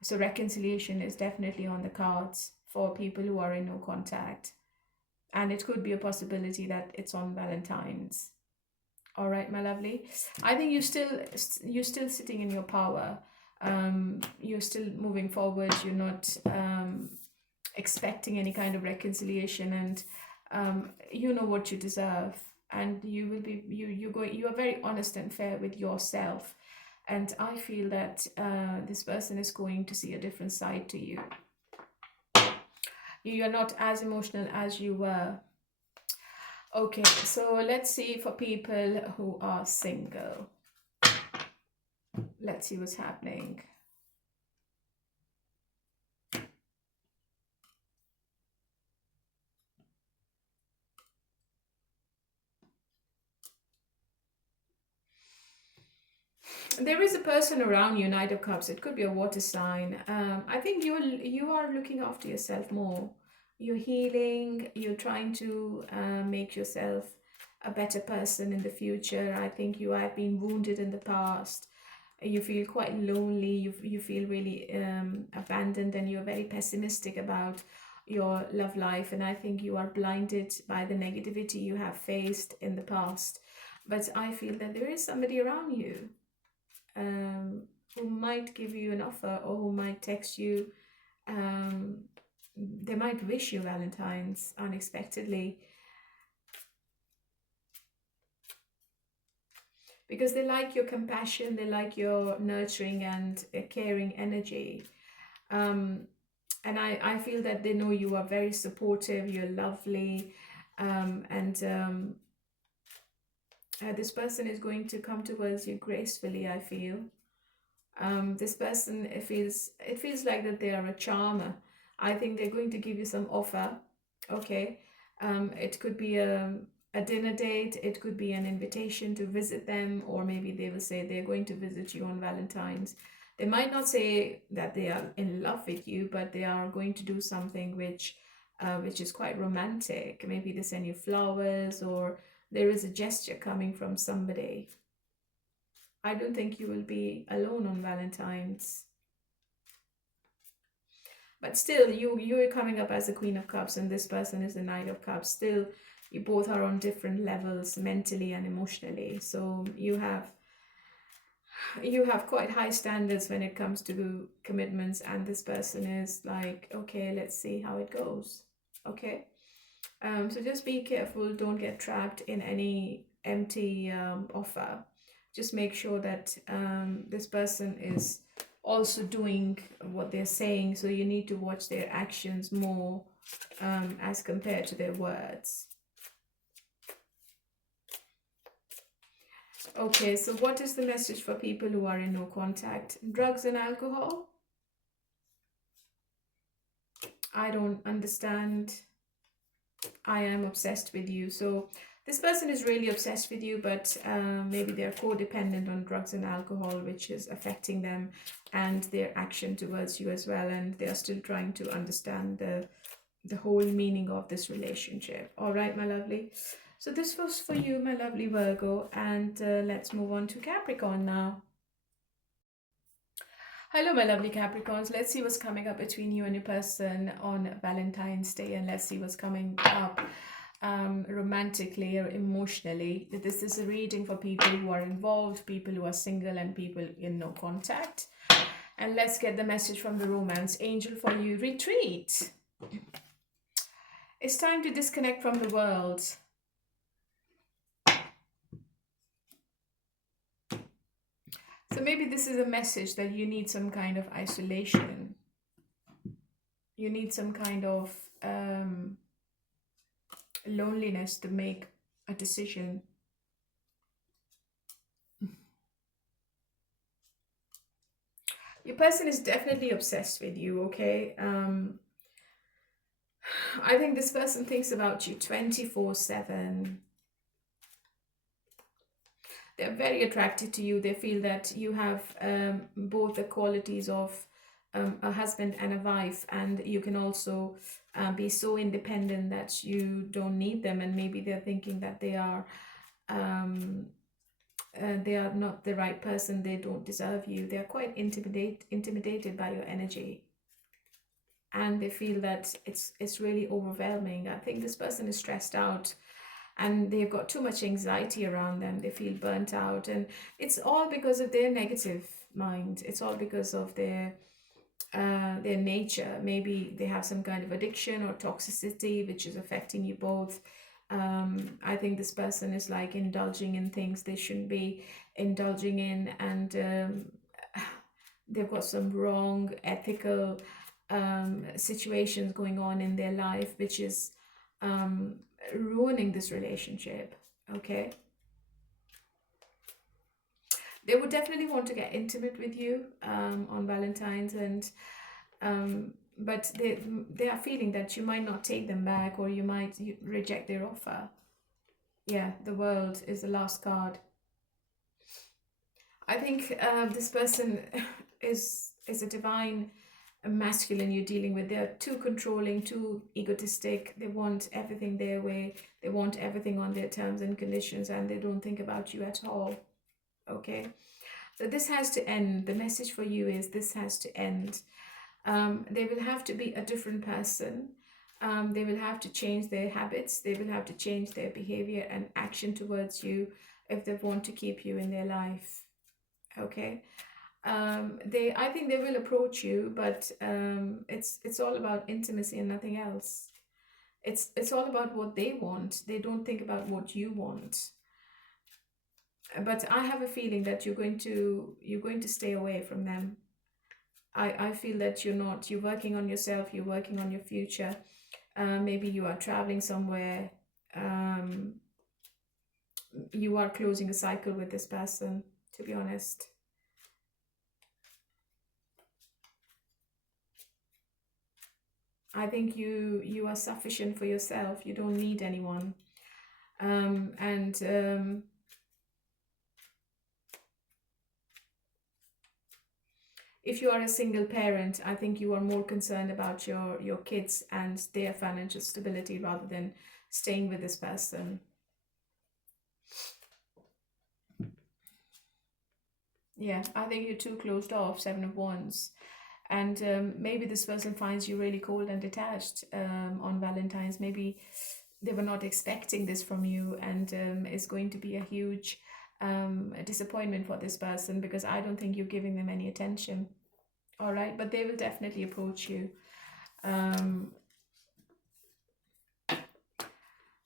So reconciliation is definitely on the cards for people who are in no contact. And it could be a possibility that it's on Valentine's. All right, my lovely. I think you're still sitting in your power. You're still moving forward. You're not expecting any kind of reconciliation, and you know what you deserve. and you will be you are very honest and fair with yourself. And I feel that this person is going to see a different side to you. You are not as emotional as you were. Okay, so let's see for people who are single. Let's see what's happening. There is a person around you, Knight of Cups. It could be a water sign. I think you are looking after yourself more. You're healing. You're trying to make yourself a better person in the future. I think you have been wounded in the past. You feel quite lonely. You feel really abandoned, and you're very pessimistic about your love life. And I think you are blinded by the negativity you have faced in the past. But I feel that there is somebody around you who might give you an offer, or who might text you. They might wish you Valentine's unexpectedly, because they like your compassion, they like your nurturing and caring energy. And I feel that they know you are very supportive, you're lovely, and this person is going to come towards you gracefully, I feel. This person, it feels like that they are a charmer. I think they're going to give you some offer. Okay. It could be a dinner date, it could be an invitation to visit them, or maybe they will say they're going to visit you on Valentine's. They might not say that they are in love with you, but they are going to do something which is quite romantic. Maybe they send you flowers, or there is a gesture coming from somebody. I don't think you will be alone on Valentine's. But still, you're coming up as a Queen of Cups, and this person is the Knight of Cups. Still, you both are on different levels mentally and emotionally. So you have quite high standards when it comes to commitments, and this person is like, okay, let's see how it goes. Okay. So just be careful, don't get trapped in any empty offer. Just make sure that this person is also doing what they're saying, so you need to watch their actions more as compared to their words. Okay, so what is the message for people who are in no contact? Drugs and alcohol? I don't understand. I am obsessed with you. So this person is really obsessed with you, but maybe they're codependent on drugs and alcohol, which is affecting them and their action towards you as well. And they are still trying to understand the whole meaning of this relationship. All right, my lovely. So this was for you, my lovely Virgo. And let's move on to Capricorn now. Hello, my lovely Capricorns. Let's see what's coming up between you and your person on Valentine's Day, and let's see what's coming up romantically or emotionally. This is a reading for people who are involved, people who are single, and people in no contact. And let's get the message from the romance angel for you. Retreat. It's time to disconnect from the world. So maybe this is a message that you need some kind of isolation. You need some kind of loneliness to make a decision. Your person is definitely obsessed with you, okay? I think this person thinks about you 24/7. They're very attracted to you. They feel that you have both the qualities of a husband and a wife, and you can also be so independent that you don't need them. And maybe they're thinking that they are not the right person. They don't deserve you. They're quite intimidated by your energy, and they feel that it's really overwhelming. I think this person is stressed out, and they've got too much anxiety around them. They feel burnt out, and it's all because of their negative mind. It's all because of their nature. Maybe they have some kind of addiction or toxicity which is affecting you both. I think this person is like indulging in things they shouldn't be indulging in, and they've got some wrong ethical situations going on in their life, which is um, ruining this relationship. Okay, they would definitely want to get intimate with you on Valentine's, and but they are feeling that you might not take them back, or you reject their offer. Yeah, the World is the last card. I think this person is a divine masculine you're dealing with. They're too controlling, too egotistic. They want everything their way. They want everything on their terms and conditions, and they don't think about you at all. Okay, so this has to end. The message for you is this has to end. They will have to be a different person. They will have to change their habits. They will have to change their behavior and action towards you if they want to keep you in their life. Okay, I think they will approach you, but it's all about intimacy and nothing else. It's all about what they want. They don't think about what you want. But I have a feeling that you're going to stay away from them. I feel that you're working on yourself, you're working on your future. Maybe you are traveling somewhere. You are closing a cycle with this person, to be honest. I think you are sufficient for yourself. You don't need anyone. And if you are a single parent, I think you are more concerned about your kids and their financial stability rather than staying with this person. Yeah, I think you're too closed off, Seven of Wands. And maybe this person finds you really cold and detached on Valentine's. Maybe they were not expecting this from you, and it's going to be a huge disappointment for this person, because I don't think you're giving them any attention. All right, but they will definitely approach you.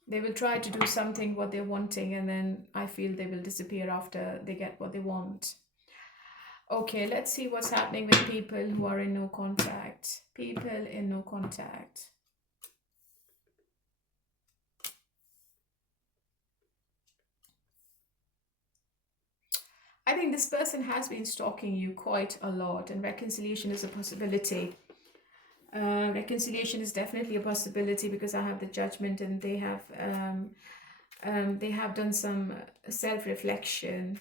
They will try to do something what they're wanting, and then I feel they will disappear after they get what they want. Okay, let's see what's happening with people who are in no contact. People in no contact. I think this person has been stalking you quite a lot, and reconciliation is a possibility. Reconciliation is definitely a possibility, because I have the Judgment, and they have done some self-reflection.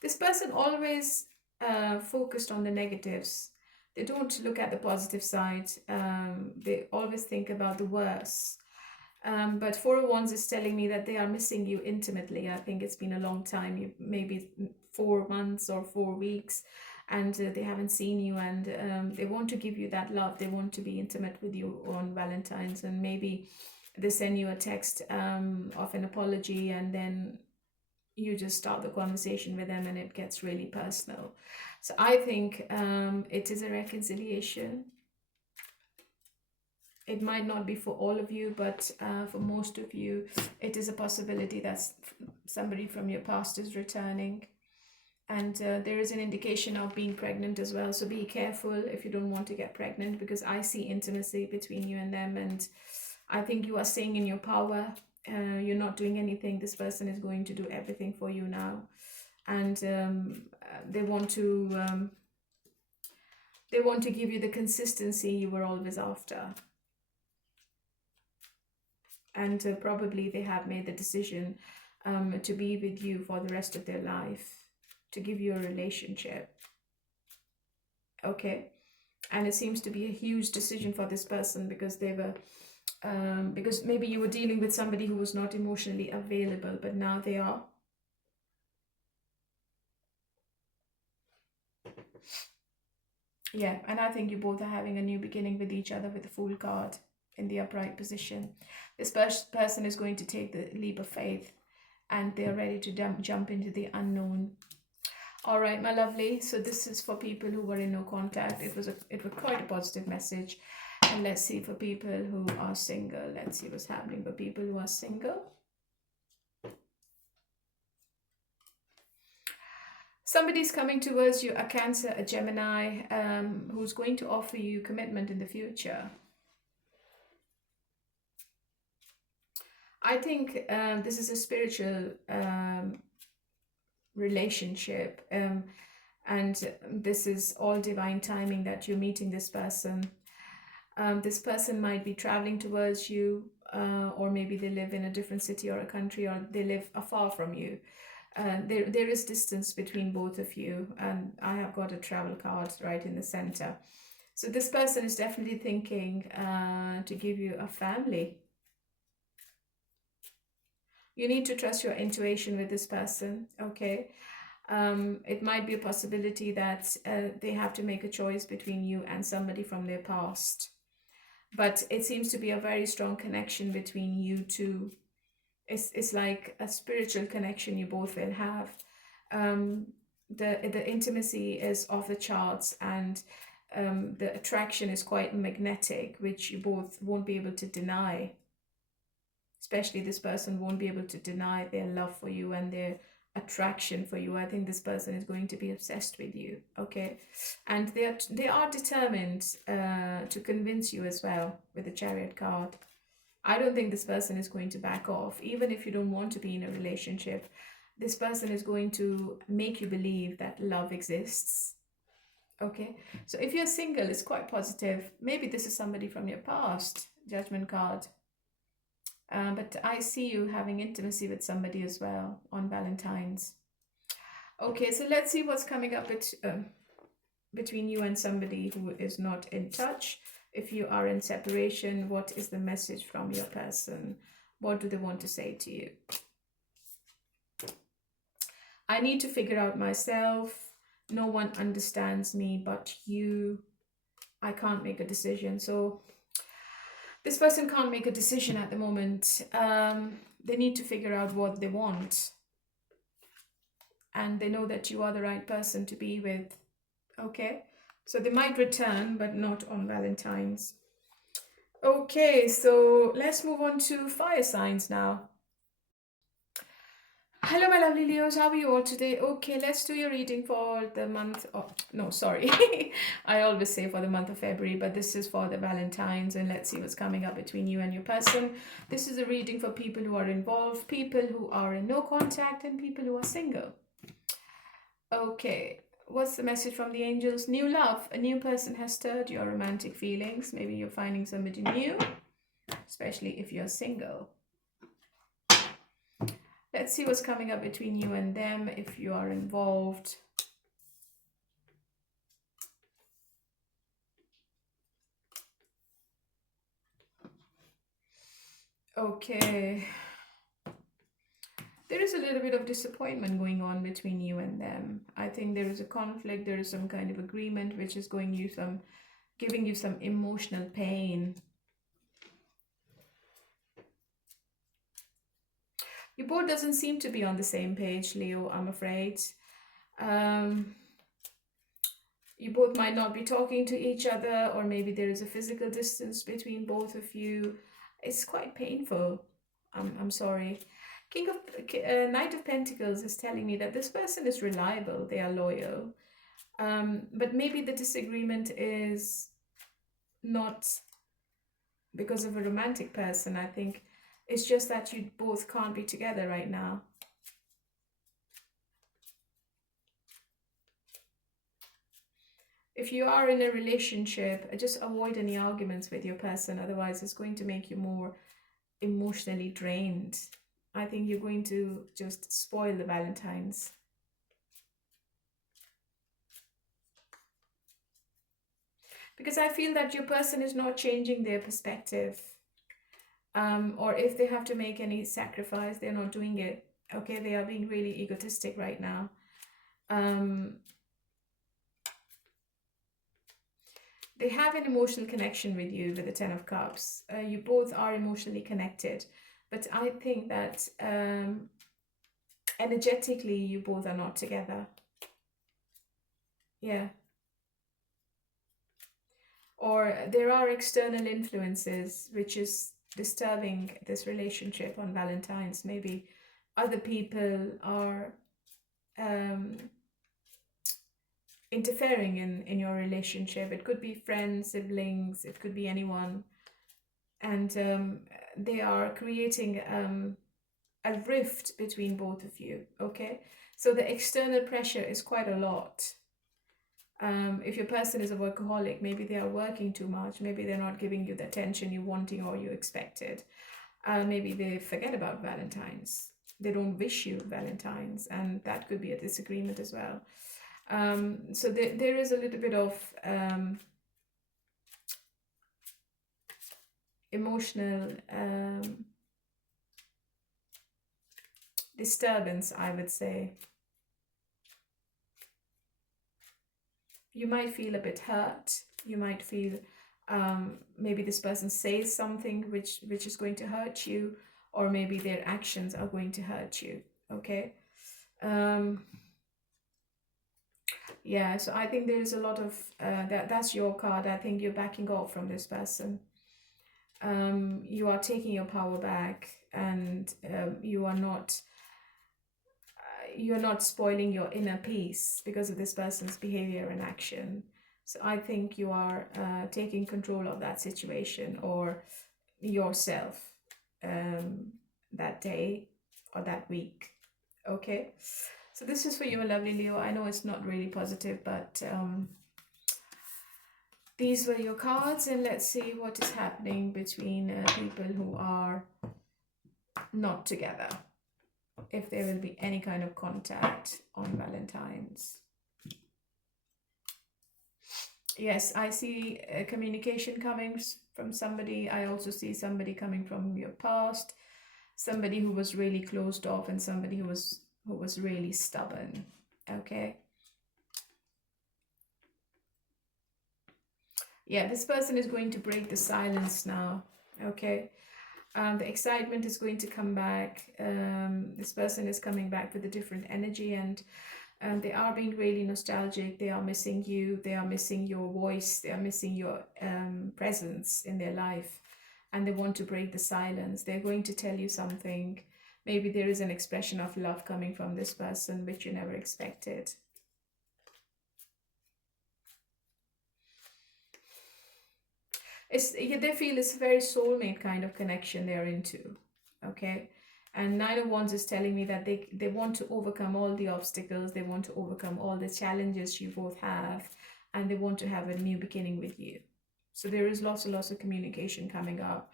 This person always focused on the negatives. They don't look at the positive side. They always think about the worst. But Four of Wands is telling me that they are missing you intimately. I think it's been a long time, maybe 4 months or 4 weeks, and they haven't seen you, and they want to give you that love. They want to be intimate with you on Valentine's, and maybe they send you a text of an apology, and then you just start the conversation with them and it gets really personal. So I think it is a reconciliation. It might not be for all of you, but for most of you, it is a possibility that somebody from your past is returning. And there is an indication of being pregnant as well. So be careful if you don't want to get pregnant, because I see intimacy between you and them. And I think you are staying in your power. You're not doing anything. This person is going to do everything for you now. And they want to give you the consistency you were always after. And probably they have made the decision to be with you for the rest of their life, to give you a relationship. Okay, and it seems to be a huge decision for this person, because they were because maybe you were dealing with somebody who was not emotionally available, but now they are. Yeah, and I think you both are having a new beginning with each other with the Fool card in the upright position. This person is going to take the leap of faith, and they are ready to jump into the unknown. All right, my lovely. So this is for people who were in no contact. It was quite a positive message. And let's see for people who are single. Let's see what's happening for people who are single. Somebody's coming towards you, a Cancer, a Gemini, who's going to offer you commitment in the future. I think this is a spiritual relationship, and this is all divine timing that you're meeting this person. This person might be traveling towards you, or maybe they live in a different city or a country, or they live afar from you. There is distance between both of you, and I have got a travel card right in the center. So this person is definitely thinking to give you a family. You need to trust your intuition with this person, okay? It might be a possibility that they have to make a choice between you and somebody from their past. But it seems to be a very strong connection between you two. It's like a spiritual connection you both will have. The intimacy is off the charts, and the attraction is quite magnetic, which you both won't be able to deny. Especially this person won't be able to deny their love for you and their attraction for you. I think this person is going to be obsessed with you, okay? And they are determined to convince you as well with the Chariot card. I don't think this person is going to back off. Even if you don't want to be in a relationship, this person is going to make you believe that love exists. Okay, so if you're single, it's quite positive. Maybe this is somebody from your past, Judgment card. But I see you having intimacy with somebody as well on Valentines. Okay, so let's see what's coming up between you and somebody who is not in touch. If you are in separation, what is the message from your person? What do they want to say to you? I need to figure out myself. No one understands me but you. I can't make a decision. So this person can't make a decision at the moment. They need to figure out what they want. And they know that you are the right person to be with. Okay? So they might return, but not on Valentine's. Okay, so let's move on to fire signs now. Hello, my lovely Leos. How are you all today? Okay, let's do your reading for the month of... No, sorry. I always say for the month of February, but this is for the Valentines, and let's see what's coming up between you and your person. This is a reading for people who are involved, people who are in no contact, and people who are single. Okay, what's the message from the angels? New love. A new person has stirred your romantic feelings. Maybe you're finding somebody new, especially if you're single. Let's see what's coming up between you and them if you are involved. Okay. There is a little bit of disappointment going on between you and them. I think there is a conflict, there is some kind of agreement which is giving you some emotional pain. You both doesn't seem to be on the same page, Leo, I'm afraid. You both might not be talking to each other, or maybe there is a physical distance between both of you. It's quite painful. I'm sorry. Knight of Pentacles is telling me that this person is reliable, they are loyal. But maybe the disagreement is not because of a romantic person. I think it's just that you both can't be together right now. If you are in a relationship, just avoid any arguments with your person. Otherwise, it's going to make you more emotionally drained. I think you're going to just spoil the Valentines. Because I feel that your person is not changing their perspective. Or if they have to make any sacrifice, they're not doing it. Okay, they are being really egotistic right now. They have an emotional connection with you with the Ten of Cups. You both are emotionally connected. But I think that energetically, you both are not together. Yeah. Or there are external influences which is disturbing this relationship on Valentine's. Maybe other people are um, interfering in your relationship. It could be friends, siblings, it could be anyone. And they are creating a rift between both of you, okay? So the external pressure is quite a lot. If your person is a workaholic, maybe they are working too much, maybe they're not giving you the attention you wanting or you expected. Maybe they forget about Valentine's. They don't wish you Valentine's, and that could be a disagreement as well. So there is a little bit of emotional disturbance, I would say. You might feel a bit hurt. You might feel maybe this person says something which is going to hurt you, or maybe their actions are going to hurt you, okay? Yeah, so I think there's a lot of that's your card. I think you're backing off from this person. You are taking your power back, and you're not spoiling your inner peace because of this person's behavior and action. So I think you are taking control of that situation or yourself that day or that week. Okay, so this is for you, lovely Leo. I know it's not really positive, but these were your cards, and let's see what is happening between people who are not together. If there will be any kind of contact on Valentine's. Yes, I see communication coming from somebody. I also see somebody coming from your past, somebody who was really closed off, and somebody who was really stubborn. Okay. Yeah, this person is going to break the silence now. Okay. The excitement is going to come back. This person is coming back with a different energy, and they are being really nostalgic. They are missing you. They are missing your voice. They are missing your presence in their life, and they want to break the silence. They're going to tell you something. Maybe there is an expression of love coming from this person which you never expected. They feel it's a very soulmate kind of connection they're into, okay? And Nine of Wands is telling me that they want to overcome all the obstacles, they want to overcome all the challenges you both have, and they want to have a new beginning with you. So there is lots and lots of communication coming up.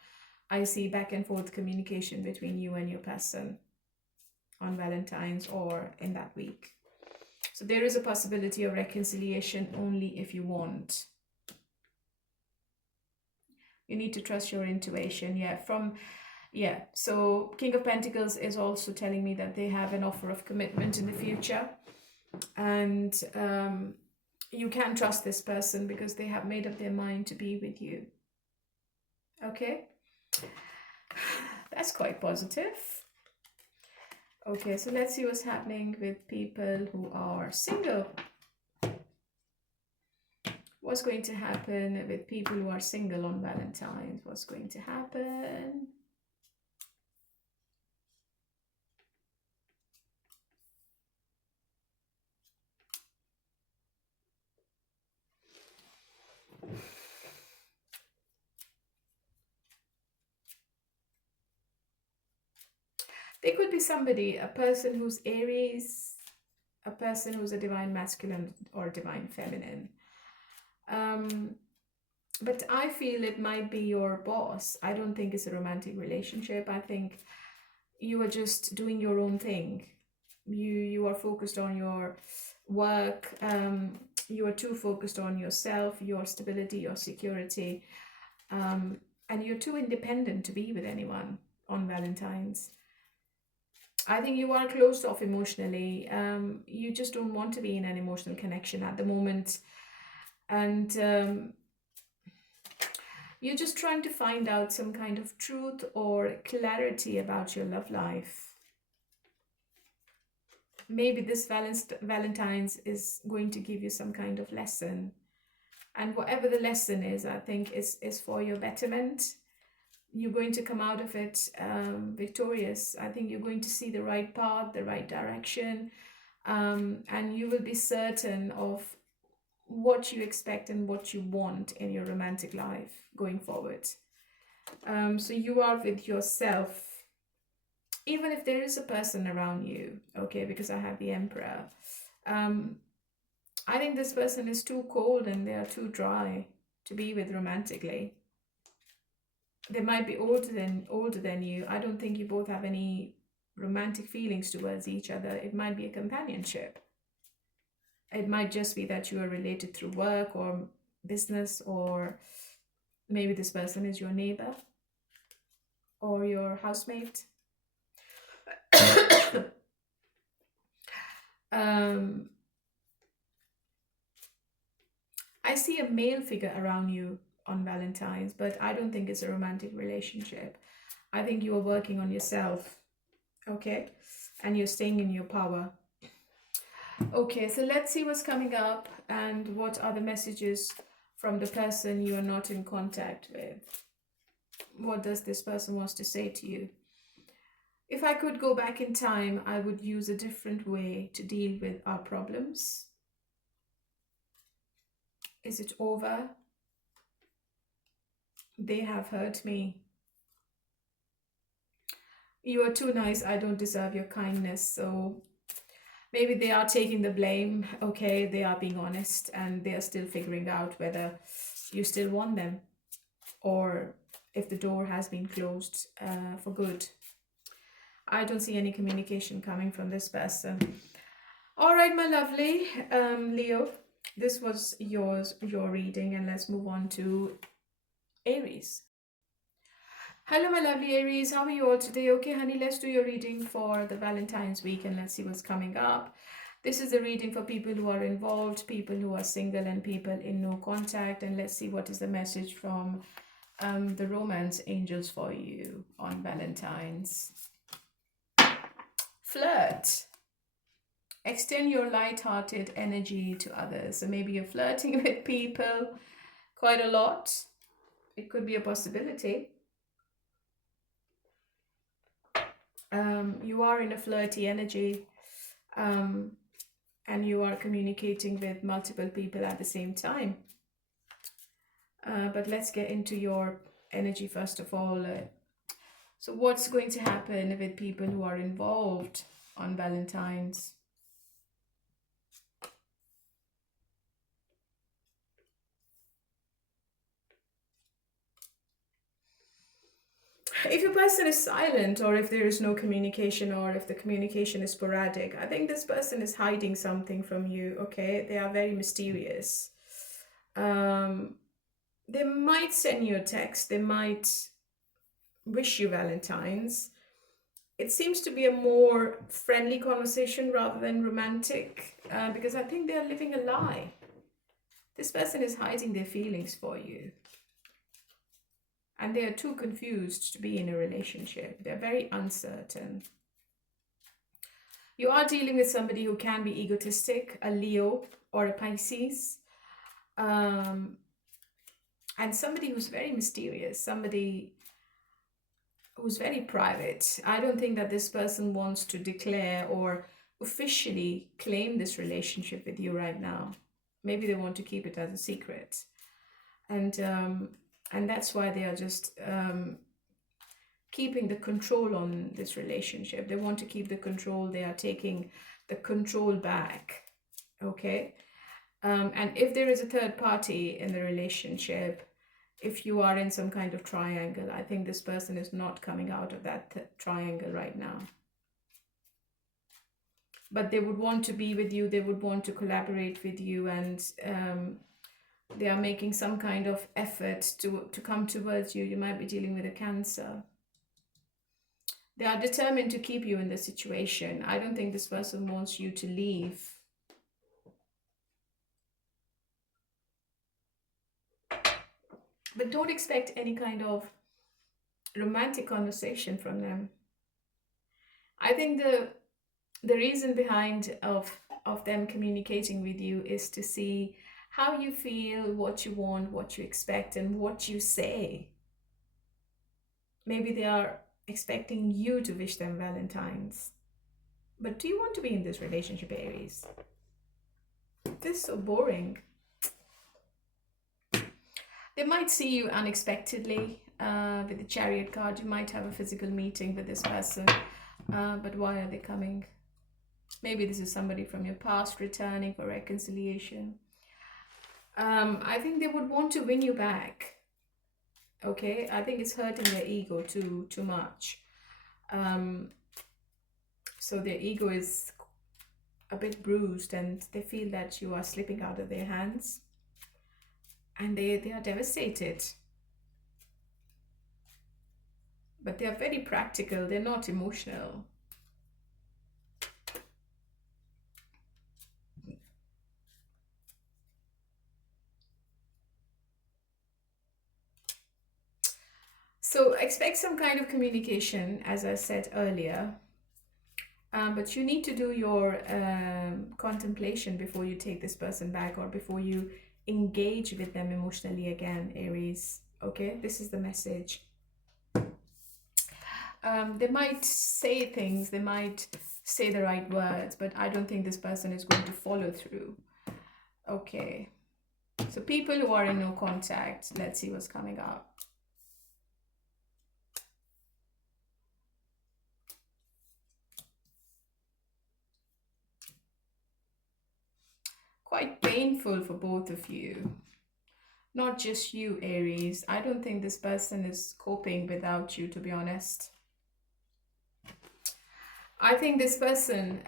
I see back and forth communication between you and your person on Valentine's or in that week. So there is a possibility of reconciliation only if you want. You need to trust your intuition. So King of Pentacles is also telling me that they have an offer of commitment in the future, and you can trust this person because they have made up their mind to be with you. Okay, that's quite positive. Okay, so let's see what's happening with people who are single. What's going to happen with people who are single on Valentine's? What's going to happen? There could be somebody, a person who's Aries, a person who's a divine masculine or divine feminine. But I feel it might be your boss. I don't think it's a romantic relationship. I think you are just doing your own thing. You are focused on your work. You are too focused on yourself, your stability, your security. And you're too independent to be with anyone on Valentine's. I think you are closed off emotionally. You just don't want to be in an emotional connection at the moment. And you're just trying to find out some kind of truth or clarity about your love life. maybe this Valentine's is going to give you some kind of lesson. And whatever the lesson is, I think is for your betterment. You're going to come out of it victorious. I think you're going to see the right path, the right direction, and you will be certain of what you expect and what you want in your romantic life going forward. So you are with yourself, even if there is a person around you, okay, because I have the Emperor. I think this person is too cold and they are too dry to be with romantically. They might be older than you. I don't think you both have any romantic feelings towards each other. It might be a companionship. It might just be that you are related through work or business, or maybe this person is your neighbor or your housemate. I see a male figure around you on Valentine's, but I don't think it's a romantic relationship. I think you are working on yourself, okay? And you're staying in your power. Okay, so let's see what's coming up and what are the messages from the person you are not in contact with. What does this person wants to say to you? If I could go back in time, I would use a different way to deal with our problems. Is it over? They have hurt me. You are too nice. I don't deserve your kindness. So maybe they are taking the blame. Okay, they are being honest and they are still figuring out whether you still want them or if the door has been closed for good. I don't see any communication coming from this person. All right, my lovely Leo, this was your reading, and let's move on to Aries. Hello, my lovely Aries. How are you all today? Okay, honey, let's do your reading for the Valentine's week and let's see what's coming up. This is a reading for people who are involved, people who are single, and people in no contact. And let's see what is the message from the romance angels for you on Valentine's. Flirt. Extend your light-hearted energy to others. So maybe you're flirting with people quite a lot. It could be a possibility. You are in a flirty energy, and you are communicating with multiple people at the same time. But let's get into your energy first of all. So what's going to happen with people who are involved on Valentine's? If your person is silent, or if there is no communication, or if the communication is sporadic, I think this person is hiding something from you, okay? They are very mysterious. They might send you a text. They might wish you Valentine's. It seems to be a more friendly conversation rather than romantic, because I think they are living a lie. This person is hiding their feelings for you. And they are too confused to be in a relationship. They're very uncertain. You are dealing with somebody who can be egotistic, a Leo or a Pisces. And somebody who's very mysterious, somebody who's very private. I don't think that this person wants to declare or officially claim this relationship with you right now. Maybe they want to keep it as a secret. And that's why they are just keeping the control on this relationship. They want to keep the control. They are taking the control back, okay? And if there is a third party in the relationship, if you are in some kind of triangle, I think this person is not coming out of that triangle right now. But they would want to be with you. They would want to collaborate with you, and they are making some kind of effort to come towards you. You might be dealing with a Cancer. They are determined to keep you in the situation. I don't think this person wants you to leave. But don't expect any kind of romantic conversation from them. I think The reason behind of them communicating with you is to see how you feel, what you want, what you expect, and what you say. Maybe they are expecting you to wish them Valentines. But do you want to be in this relationship, Aries? This is so boring. They might see you unexpectedly with the Chariot card. You might have a physical meeting with this person. But why are they coming? Maybe this is somebody from your past returning for reconciliation. I think they would want to win you back. Okay, I think it's hurting their ego too much. So their ego is a bit bruised and they feel that you are slipping out of their hands. And they are devastated. But they are very practical. They're not emotional. So expect some kind of communication, as I said earlier. But you need to do your contemplation before you take this person back or before you engage with them emotionally again, Aries. Okay, this is the message. They might say things, they might say the right words, but I don't think this person is going to follow through. Okay, so people who are in no contact, let's see what's coming up. Quite painful for both of you. Not just you, Aries. I don't think this person is coping without you, to be honest. I think this person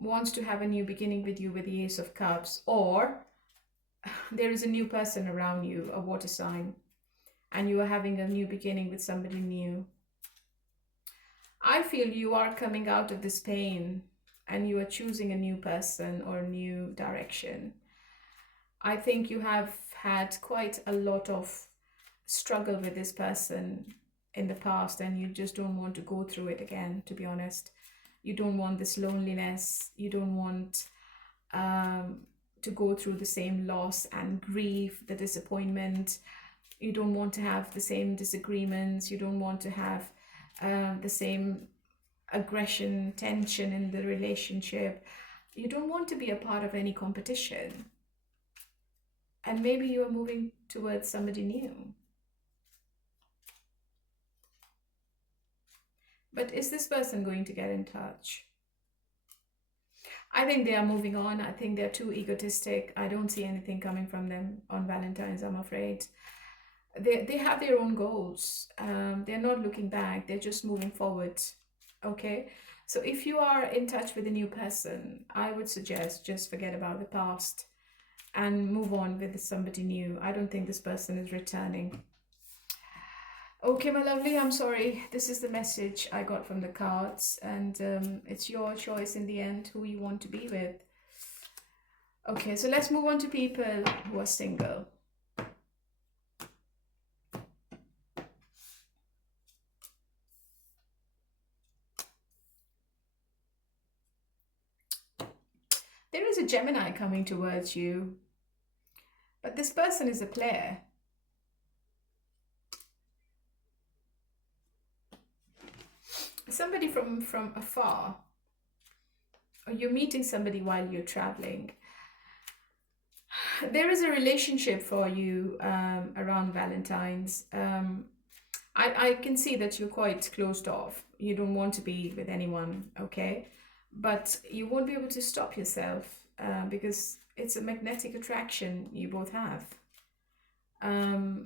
wants to have a new beginning with you with the Ace of Cups, or there is a new person around you, a water sign, and you are having a new beginning with somebody new. I feel you are coming out of this pain and you are choosing a new person or a new direction. I think you have had quite a lot of struggle with this person in the past and you just don't want to go through it again, to be honest. You don't want this loneliness. You don't want to go through the same loss and grief, the disappointment. You don't want to have the same disagreements. You don't want to have the same aggression, tension in the relationship. You don't want to be a part of any competition. And maybe you are moving towards somebody new. But is this person going to get in touch? I think they are moving on. I think they're too egotistic. I don't see anything coming from them on Valentine's, I'm afraid. They have their own goals. They're not looking back. They're just moving forward. Okay? So if you are in touch with a new person, I would suggest just forget about the past and move on with somebody new. I don't think this person is returning. Okay, my lovely, I'm sorry. This is the message I got from the cards, and it's your choice in the end who you want to be with. Okay, so let's move on to people who are single. There is a Gemini coming towards you, but this person is a player. Somebody from afar, or you're meeting somebody while you're traveling. There is a relationship for you around Valentine's. I can see that you're quite closed off. You don't want to be with anyone, okay? But you won't be able to stop yourself because it's a magnetic attraction you both have. I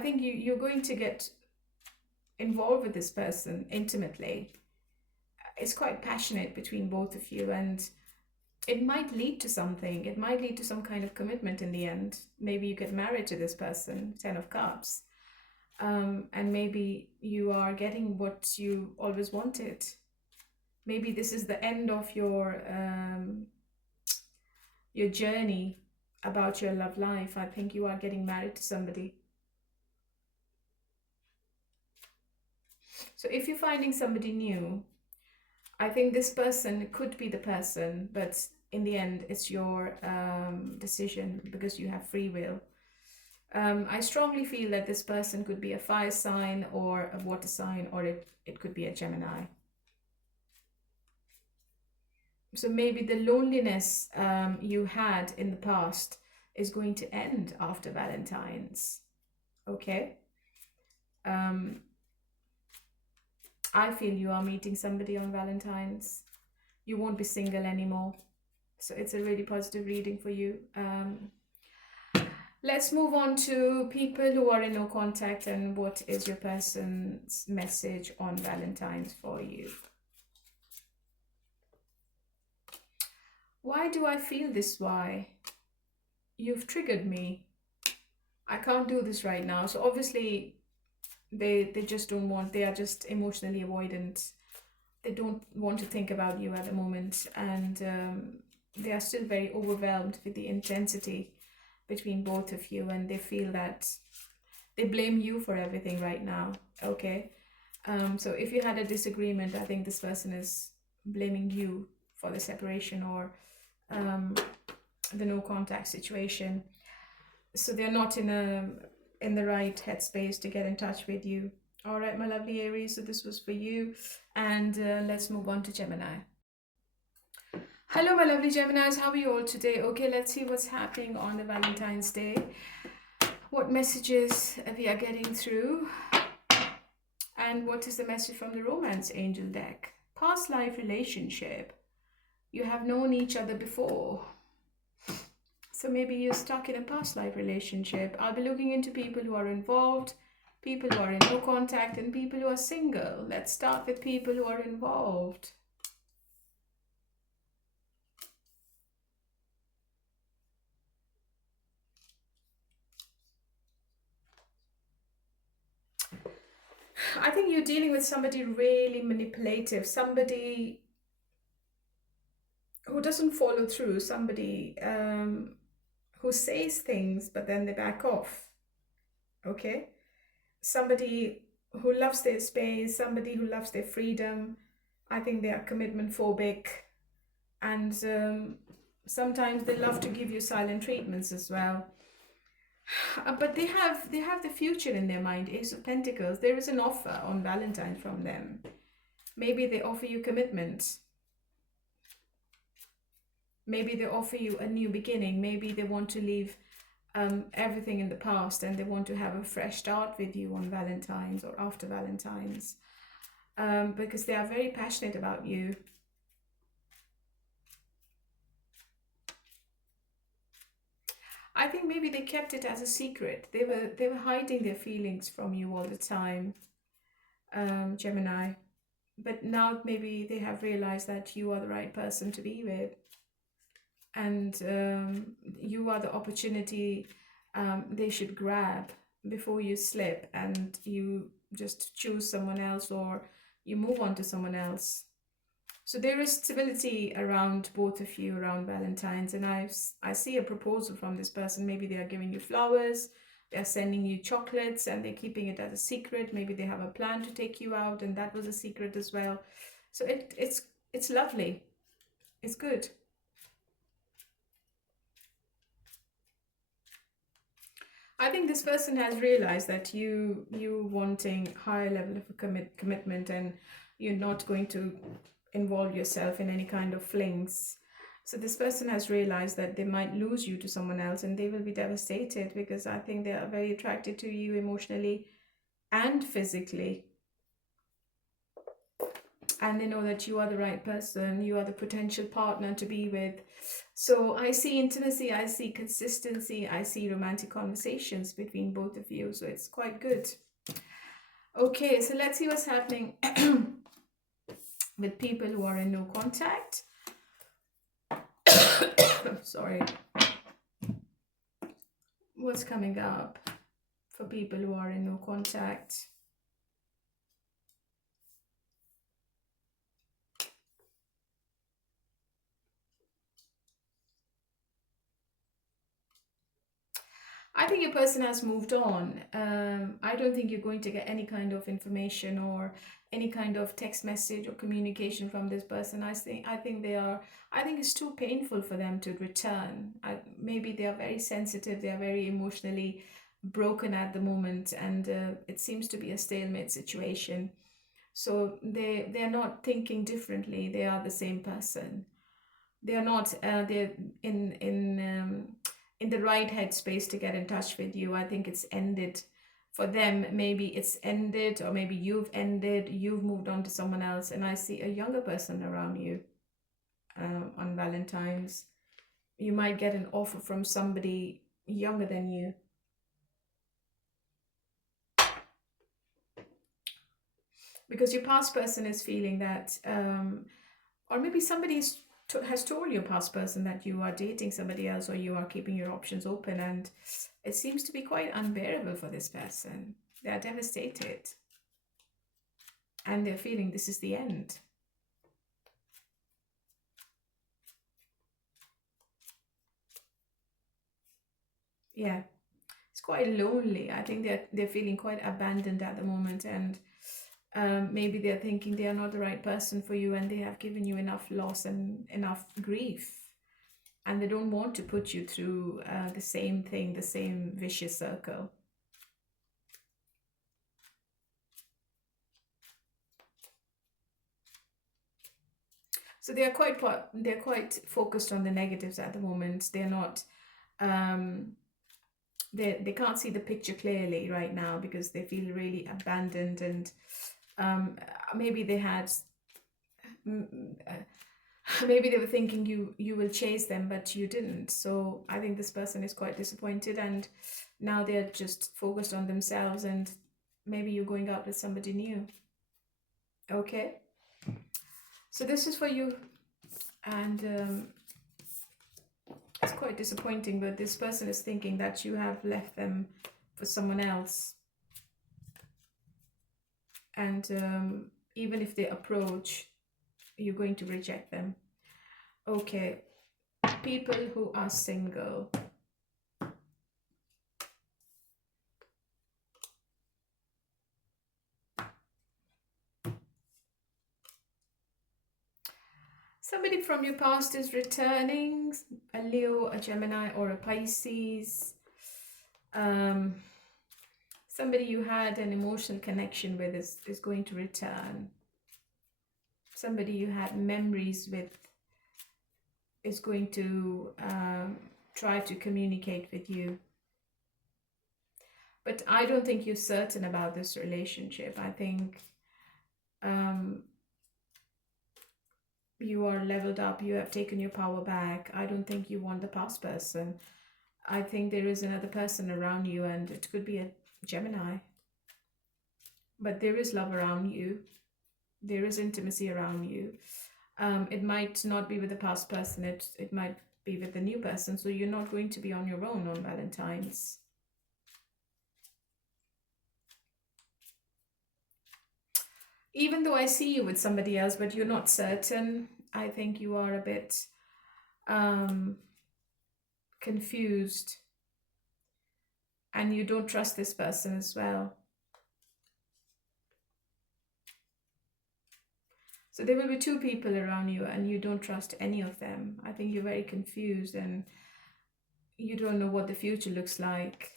think you're going to get involved with this person intimately. It's quite passionate between both of you, and it might lead to something. It might lead to some kind of commitment in the end. Maybe you get married to this person, 10 of Cups, and maybe you are getting what you always wanted. Maybe this is the end of your journey about your love life. I think you are getting married to somebody. So if you're finding somebody new, I think this person could be the person, but in the end, it's your decision because you have free will. I strongly feel that this person could be a fire sign or a water sign, or it could be a Gemini. So maybe the loneliness you had in the past is going to end after Valentine's. Okay. I feel you are meeting somebody on Valentine's. You won't be single anymore. So it's a really positive reading for you. Let's move on to people who are in no contact and what is your person's message on Valentine's for you. Why do I feel this way? You've triggered me. I can't do this right now. So obviously they just don't want, they are just emotionally avoidant. They don't want to think about you at the moment, and they are still very overwhelmed with the intensity between both of you, and they feel that they blame you for everything right now. Okay. So if you had a disagreement, I think this person is blaming you for the separation or the no contact situation. So they're not in the right headspace to get in touch with you. All right, my lovely Aries, so this was for you, and let's move on to Gemini. Hello, my lovely Geminis, how are you all today? Okay, let's see what's happening on the Valentine's Day. What messages we are getting through, and what is the message from the Romance Angel deck? Past life relationship. You have known each other before. So maybe you're stuck in a past life relationship. I'll be looking into people who are involved, people who are in no contact, and people who are single. Let's start with people who are involved. I think you're dealing with somebody really manipulative, somebody who doesn't follow through, somebody who says things but then they back off. Okay? Somebody who loves their space, somebody who loves their freedom. I think they are commitment phobic, and sometimes they love to give you silent treatments as well. But they have the future in their mind. Ace of Pentacles. There is an offer on Valentine from them. Maybe they offer you commitment. Maybe they offer you a new beginning. Maybe they want to leave everything in the past and they want to have a fresh start with you on Valentine's or after Valentine's, because they are very passionate about you. I think maybe they kept it as a secret. They were hiding their feelings from you all the time, Gemini. But now maybe they have realized that you are the right person to be with. And you are the opportunity they should grab before you slip and you just choose someone else or you move on to someone else. So there is stability around both of you around Valentine's, and I see a proposal from this person. Maybe they are giving you flowers, they are sending you chocolates, and they're keeping it as a secret. Maybe they have a plan to take you out, and that was a secret as well. So it's lovely. It's good. I think this person has realized that you wanting higher level of commitment, and you're not going to involve yourself in any kind of flings. So this person has realized that they might lose you to someone else, and they will be devastated because I think they are very attracted to you emotionally and physically. And they know that you are the right person, you are the potential partner to be with. So I see intimacy, I see consistency, I see romantic conversations between both of you. So it's quite good. Okay, so let's see what's happening with people who are in no contact. Sorry. What's coming up for people who are in no contact? I think your person has moved on. I don't think you're going to get any kind of information or any kind of text message or communication from this person. I think they are. I think it's too painful for them to return. Maybe they are very sensitive. They are very emotionally broken at the moment, and it seems to be a stalemate situation. So they're not thinking differently. They are the same person. They are not. They're in the right headspace to get in touch with you. I think it's ended for them. Maybe it's ended, or maybe you've ended. You've moved on to someone else, and I see a younger person around you on Valentine's. You might get an offer from somebody younger than you. Because your past person is feeling that, or maybe has told your past person that you are dating somebody else or you are keeping your options open, and it seems to be quite unbearable for this person. They are devastated and they're feeling this is the end. Yeah, it's quite lonely. I think they're feeling quite abandoned at the moment, and maybe they're thinking they are not the right person for you, and they have given you enough loss and enough grief, and they don't want to put you through the same thing, the same vicious circle. So they're quite focused on the negatives at the moment. They're not um, they can't see the picture clearly right now because they feel really abandoned, and um, maybe they had mm, maybe they were thinking you will chase them, but you didn't. So I think this person is quite disappointed, and now they're just focused on themselves, and maybe you're going out with somebody new. Okay, so this is for you, and it's quite disappointing, but this person is thinking that you have left them for someone else, and even if they approach, you're going to reject them. Okay, people who are single. Somebody from your past is returning, a Leo, a Gemini, or a Pisces. Somebody you had an emotional connection with is going to return. Somebody you had memories with is going to try to communicate with you. But I don't think you're certain about this relationship. I think you are leveled up, you have taken your power back. I don't think you want the past person. I think there is another person around you, and it could be a Gemini. But there is love around you. There is intimacy around you. It might not be with the past person. It might be with the new person. So you're not going to be on your own on Valentine's. Even though I see you with somebody else, but you're not certain, I think you are a bit confused, and you don't trust this person as well. So there will be two people around you, and you don't trust any of them. I think you're very confused, and you don't know what the future looks like.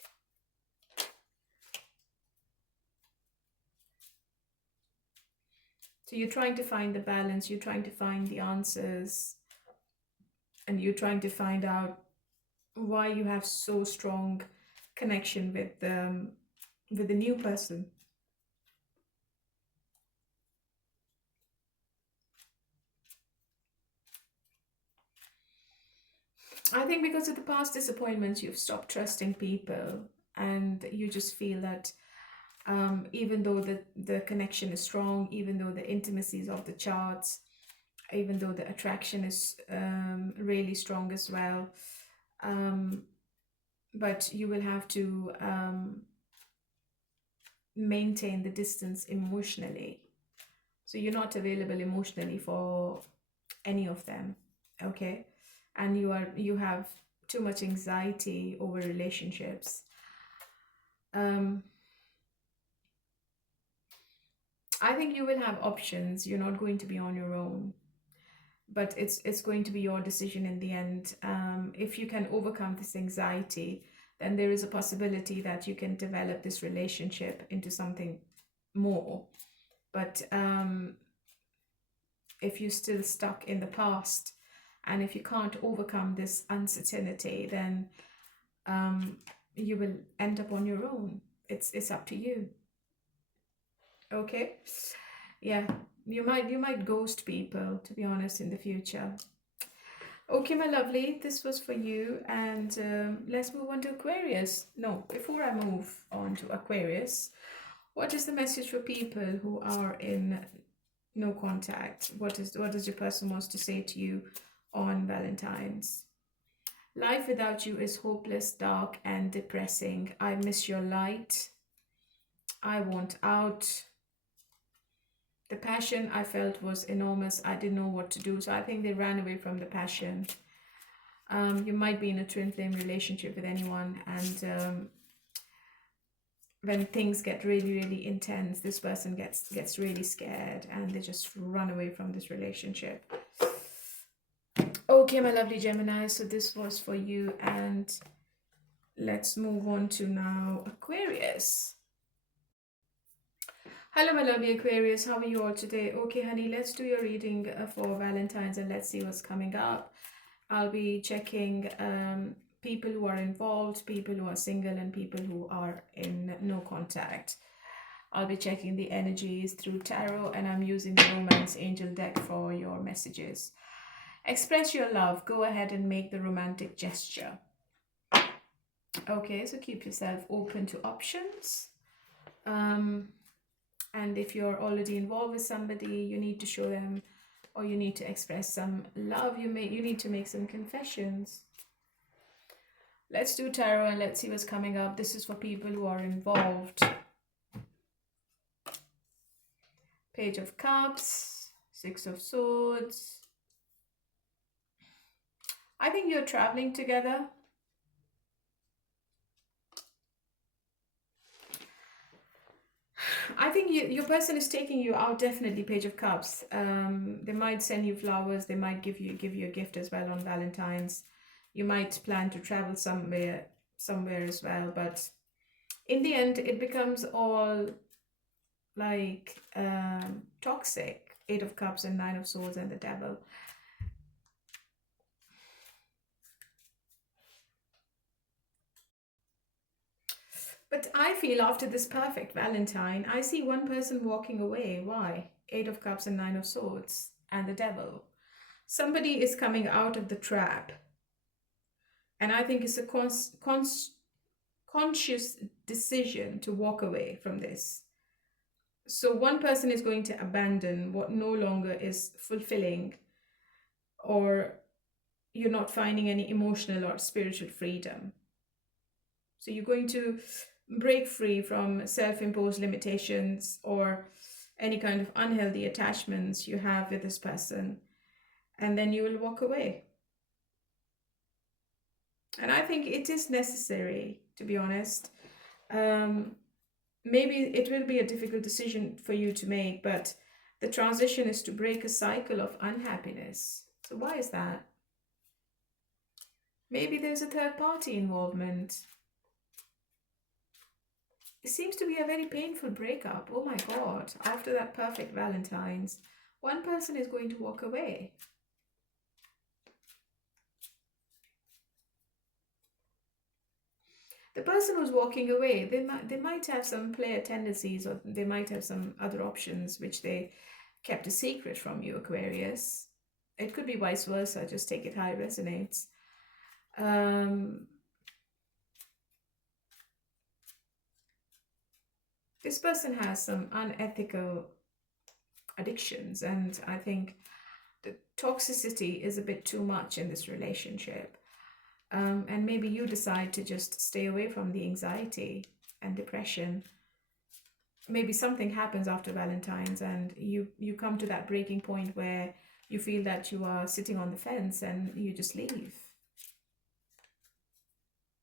So you're trying to find the balance, you're trying to find the answers, and you're trying to find out why you have so strong connection with the new person. I think because of the past disappointments, you've stopped trusting people, and you just feel that even though the connection is strong, even though the intimacy is off the charts, even though the attraction is really strong as well, but you will have to maintain the distance emotionally. So you're not available emotionally for any of them, okay? And you have too much anxiety over relationships. I think you will have options. You're not going to be on your own, but it's going to be your decision in the end. If you can overcome this anxiety, then there is a possibility that you can develop this relationship into something more. But if you're still stuck in the past, and if you can't overcome this uncertainty, then you will end up on your own. It's up to you. Okay. Yeah, you might ghost people, to be honest, in the future. Okay, my lovely, this was for you, and let's move on to Aquarius. No, before I move on to Aquarius, what is the message for people who are in no contact? What does your person wants to say to you on Valentine's? Life without you is hopeless, dark, and depressing. I miss your light. I want out. The passion I felt was enormous. I didn't know what to do. So I think they ran away from the passion. You might be in a twin flame relationship with anyone, and when things get really, really intense, this person gets really scared and they just run away from this relationship. Okay, my lovely Gemini, so this was for you, and let's move on to now Aquarius. Hello, my lovely Aquarius. How are you all today? Okay, honey, let's do your reading for Valentine's, and let's see what's coming up. I'll be checking people who are involved, people who are single, and people who are in no contact. I'll be checking the energies through tarot, and I'm using the Romance Angel deck for your messages. Express your love. Go ahead and make the romantic gesture. Okay, so keep yourself open to options. And if you're already involved with somebody, you need to show them, or you need to express some love. You need to make some confessions. Let's do tarot and let's see what's coming up. This is for people who are involved. Page of Cups, Six of Swords. I think you're traveling together. I think your person is taking you out, definitely. Page of Cups. They might send you flowers. They might give you a gift as well on Valentine's. You might plan to travel somewhere as well. But in the end, it becomes all like toxic. Eight of Cups and Nine of Swords and the Devil. But I feel after this perfect Valentine, I see one person walking away. Why? Eight of Cups and Nine of Swords and the Devil. Somebody is coming out of the trap. And I think it's a conscious decision to walk away from this. So one person is going to abandon what no longer is fulfilling, or you're not finding any emotional or spiritual freedom. So you're going to break free from self-imposed limitations or any kind of unhealthy attachments you have with this person, and then you will walk away. And I think it is necessary, to be honest. Maybe it will be a difficult decision for you to make, but the transition is to break a cycle of unhappiness. So why is that? Maybe there's a third party involvement. It seems to be a very painful breakup. Oh my God, after that perfect Valentine's, one person is going to walk away. The person who's walking away, they might have some player tendencies, or they might have some other options which they kept a secret from you, Aquarius. It could be vice versa, just take it how it resonates. This person has some unethical addictions, and I think the toxicity is a bit too much in this relationship. And maybe you decide to just stay away from the anxiety and depression. Maybe something happens after Valentine's and you come to that breaking point where you feel that you are sitting on the fence and you just leave.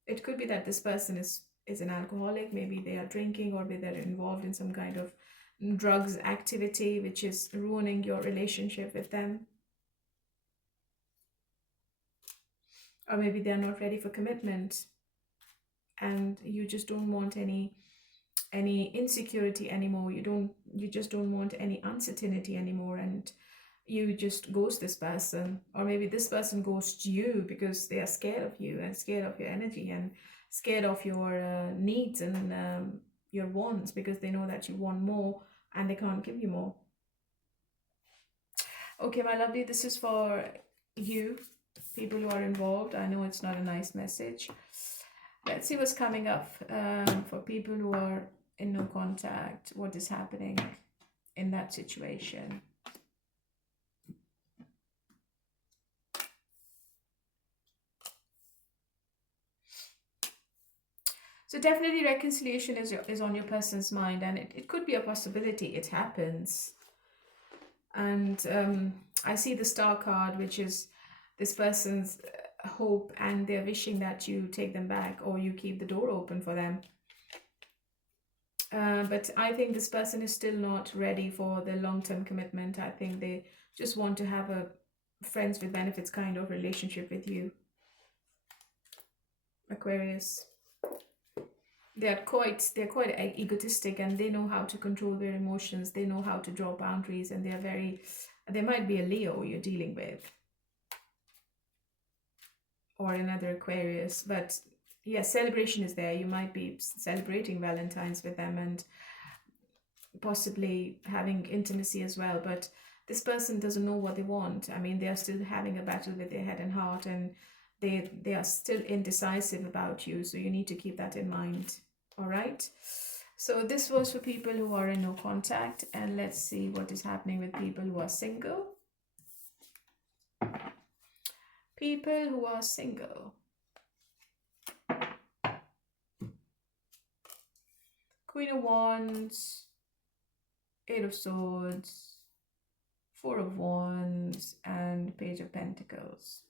It could be that this person is an alcoholic. Maybe they are drinking, or maybe they're involved in some kind of drugs activity which is ruining your relationship with them. Or maybe they're not ready for commitment, and you just don't want any insecurity anymore. You just don't want any uncertainty anymore, and you just ghost this person. Or maybe this person ghosts you because they are scared of you and scared of your energy and scared of your needs and your wants, because they know that you want more and they can't give you more. Okay, my lovely, this is for you, people who are involved. I know it's not a nice message. Let's see what's coming up for people who are in no contact. What is happening in that situation? So definitely reconciliation is on your person's mind, and it could be a possibility. It happens. And I see the star card, which is this person's hope, and they're wishing that you take them back or you keep the door open for them. But I think this person is still not ready for the long-term commitment. I think they just want to have a friends with benefits kind of relationship with you, Aquarius. They're quite egotistic, and they know how to control their emotions. They know how to draw boundaries, and they might be a Leo you're dealing with, or another Aquarius. But yes, celebration is there. You might be celebrating Valentines with them and possibly having intimacy as well. But this person doesn't know what they want. I mean, they are still having a battle with their head and heart, and they are still indecisive about you. So you need to keep that in mind. All right. So this was for people who are in no contact, and let's see what is happening with people who are single. People who are single. Queen of Wands, Eight of Swords, Four of Wands, and Page of Pentacles.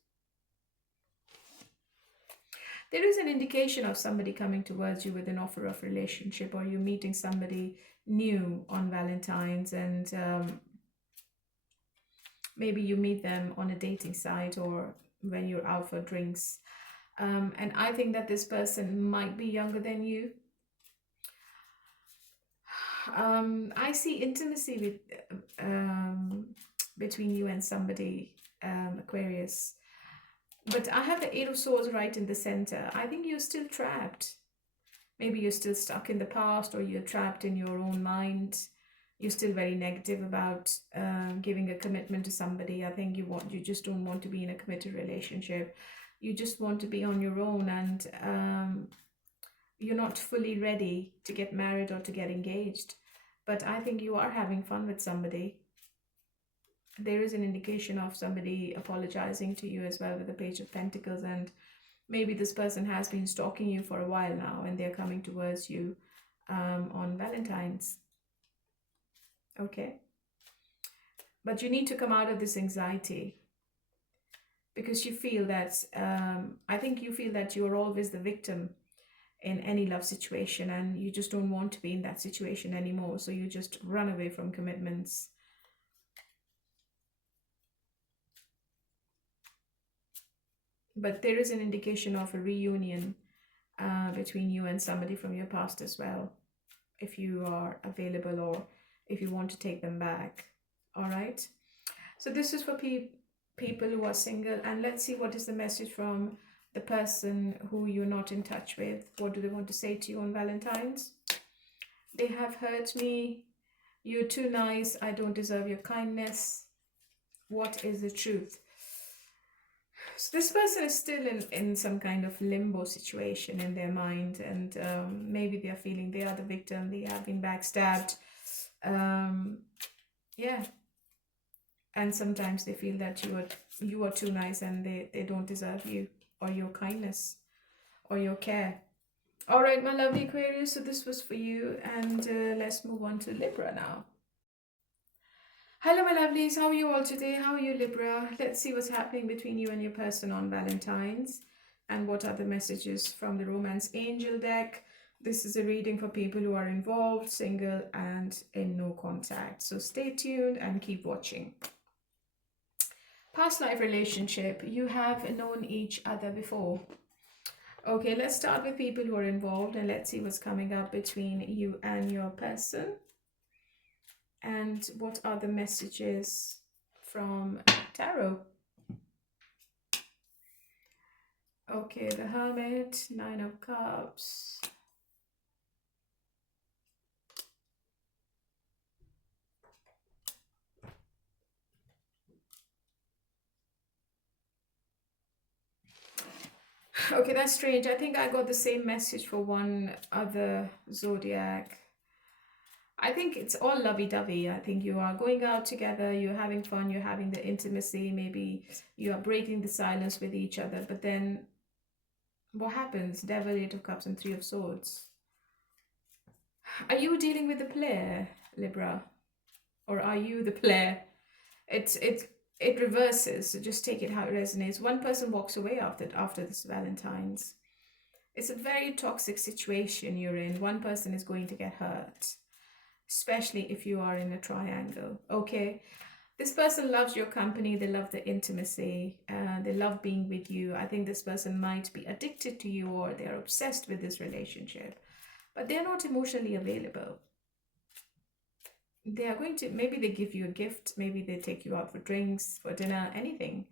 There is an indication of somebody coming towards you with an offer of relationship, or you meeting somebody new on Valentine's, and maybe you meet them on a dating site or when you're out for drinks. And I think that this person might be younger than you. I see intimacy with between you and somebody, Aquarius. But I have the Eight of Swords right in the center. I think you're still trapped. Maybe you're still stuck in the past, or you're trapped in your own mind. You're still very negative about giving a commitment to somebody. I think you just don't want to be in a committed relationship. You just want to be on your own, and you're not fully ready to get married or to get engaged. But I think you are having fun with somebody. There is an indication of somebody apologizing to you as well with the Page of Pentacles, and maybe this person has been stalking you for a while now, and they're coming towards you on Valentine's. Okay. But you need to come out of this anxiety, because you feel that, I think you feel that you're always the victim in any love situation, and you just don't want to be in that situation anymore. So you just run away from commitments. But there is an indication of a reunion between you and somebody from your past as well, if you are available or if you want to take them back. All right. So this is for people who are single, and let's see what is the message from the person who you're not in touch with. What do they want to say to you on Valentine's? They have hurt me. You're too nice. I don't deserve your kindness. What is the truth? So this person is still in some kind of limbo situation in their mind, and maybe they're feeling they are the victim, they have been backstabbed. Yeah. And sometimes they feel that you are too nice, and they don't deserve you or your kindness or your care. All right, my lovely Aquarius, so this was for you, and let's move on to Libra now. Hello, my lovelies. How are you all today? How are you, Libra? Let's see what's happening between you and your person on Valentine's. And what are the messages from the Romance Angel deck? This is a reading for people who are involved, single, and in no contact. So stay tuned and keep watching. Past life relationship. You have known each other before. Okay, let's start with people who are involved and let's see what's coming up between you and your person. And what are the messages from Tarot? Okay, the Hermit, Nine of Cups. Okay, that's strange. I think I got the same message for one other zodiac. I think it's all lovey-dovey. I think you are going out together, you're having fun, you're having the intimacy, maybe you are breaking the silence with each other, but then what happens? Devil, Eight of Cups, and Three of Swords. Are you dealing with the player, Libra? Or are you the player? It reverses, so just take it how it resonates. One person walks away after this Valentine's. It's a very toxic situation you're in. One person is going to get hurt, especially if you are in a triangle. Okay, this person loves your company, they love the intimacy, they love being with you. I think this person might be addicted to you or they're obsessed with this relationship, but they're not emotionally available. They are going to, maybe they give you a gift, maybe they take you out for drinks, for dinner, anything,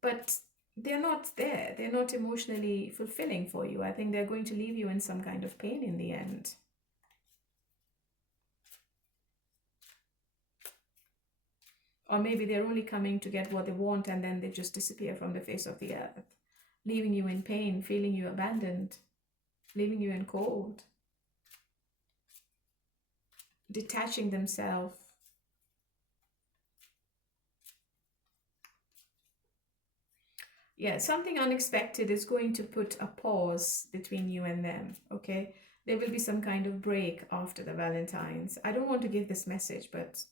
but they're not there. They're not emotionally fulfilling for you. I think they're going to leave you in some kind of pain in the end. Or maybe they're only coming to get what they want and then they just disappear from the face of the earth, leaving you in pain, feeling you abandoned, leaving you in cold, detaching themselves. Yeah, something unexpected is going to put a pause between you and them, okay? There will be some kind of break after the Valentines. I don't want to give this message, but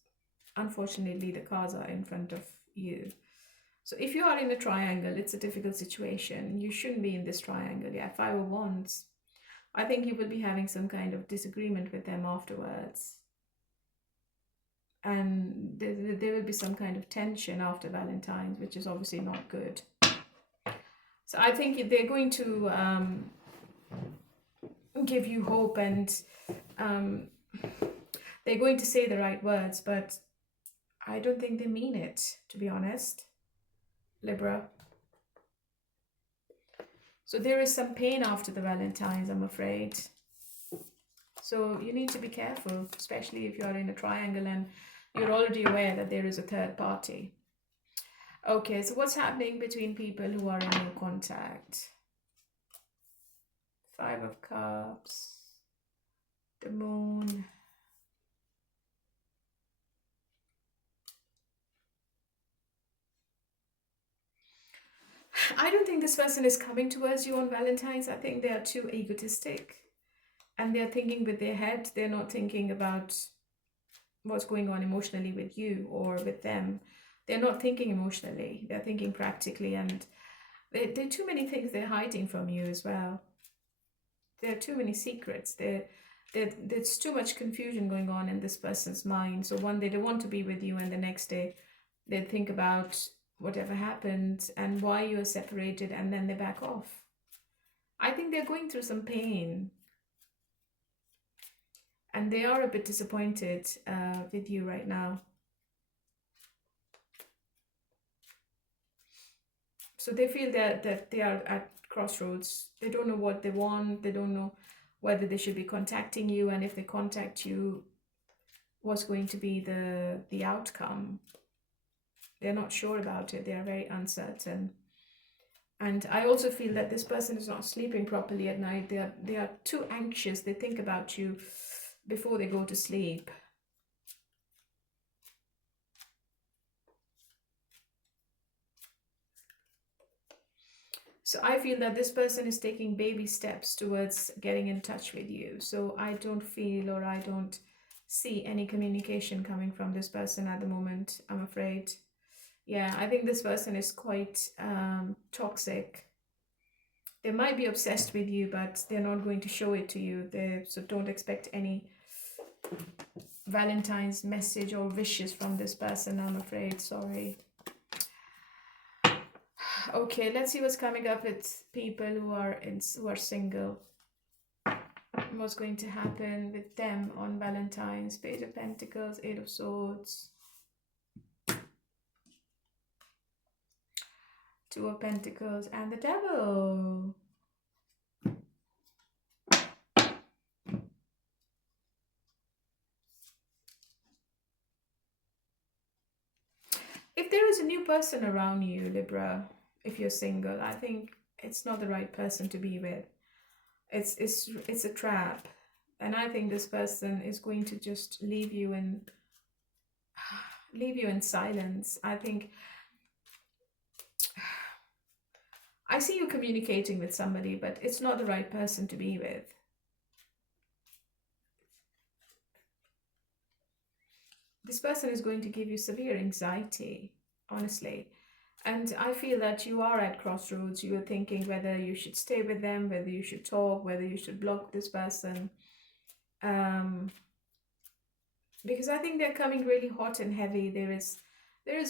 unfortunately the cards are in front of you. So if you are in a triangle, it's a difficult situation. You shouldn't be in this triangle. Yeah, Five of Wands. I think you will be having some kind of disagreement with them afterwards. And there will be some kind of tension after Valentine's, which is obviously not good. So I think they're going to give you hope and they're going to say the right words, but I don't think they mean it, to be honest, Libra. So there is some pain after the Valentines, I'm afraid. So you need to be careful, especially if you're in a triangle and you're already aware that there is a third party. Okay, so what's happening between people who are in no contact? Five of Cups, the Moon. I don't think this person is coming towards you on Valentine's. I think they are too egotistic and they're thinking with their head. They're not thinking about what's going on emotionally with you or with them. They're not thinking emotionally. They're thinking practically, and there are too many things they're hiding from you as well. There are too many secrets. There's too much confusion going on in this person's mind. So one day they want to be with you and the next day they think about whatever happened and why you are separated, and then they back off. I think they're going through some pain and they are a bit disappointed with you right now. So they feel that they are at crossroads. They don't know what they want. They don't know whether they should be contacting you, and if they contact you, what's going to be the outcome. They're not sure about it. They are very uncertain. And I also feel that this person is not sleeping properly at night. They are too anxious. They think about you before they go to sleep. So I feel that this person is taking baby steps towards getting in touch with you. So I don't feel, or I don't see any communication coming from this person at the moment, I'm afraid. Yeah, I think this person is quite toxic. They might be obsessed with you, but they're not going to show it to you. So don't expect any Valentine's message or wishes from this person, I'm afraid. Sorry. Okay, let's see what's coming up with people who are single. What's going to happen with them on Valentine's? Page of Pentacles, Eight of Swords, Two of Pentacles, and the Devil. If there is a new person around you, Libra, if you're single, I think it's not the right person to be with. It's a trap. And I think this person is going to just leave you in silence. I think I see you communicating with somebody, but it's not the right person to be with. This person is going to give you severe anxiety, honestly. And I feel that you are at crossroads. You are thinking whether you should stay with them, whether you should talk, whether you should block this person. Because I think they're coming really hot and heavy. There is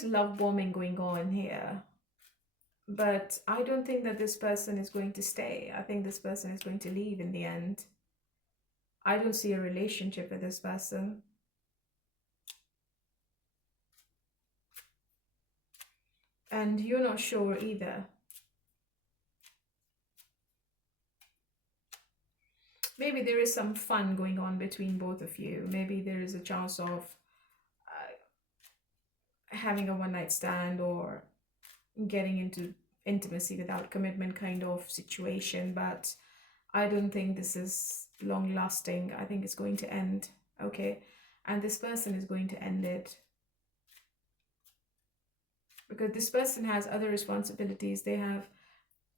love bombing going on here. But I don't think that this person is going to stay. I think this person is going to leave in the end. I don't see a relationship with this person. And you're not sure either. Maybe there is some fun going on between both of you. Maybe there is a chance of having a one-night stand or getting into intimacy without commitment kind of situation. But I don't think this is long-lasting. I think it's going to end, okay? And this person is going to end it. Because this person has other responsibilities. They have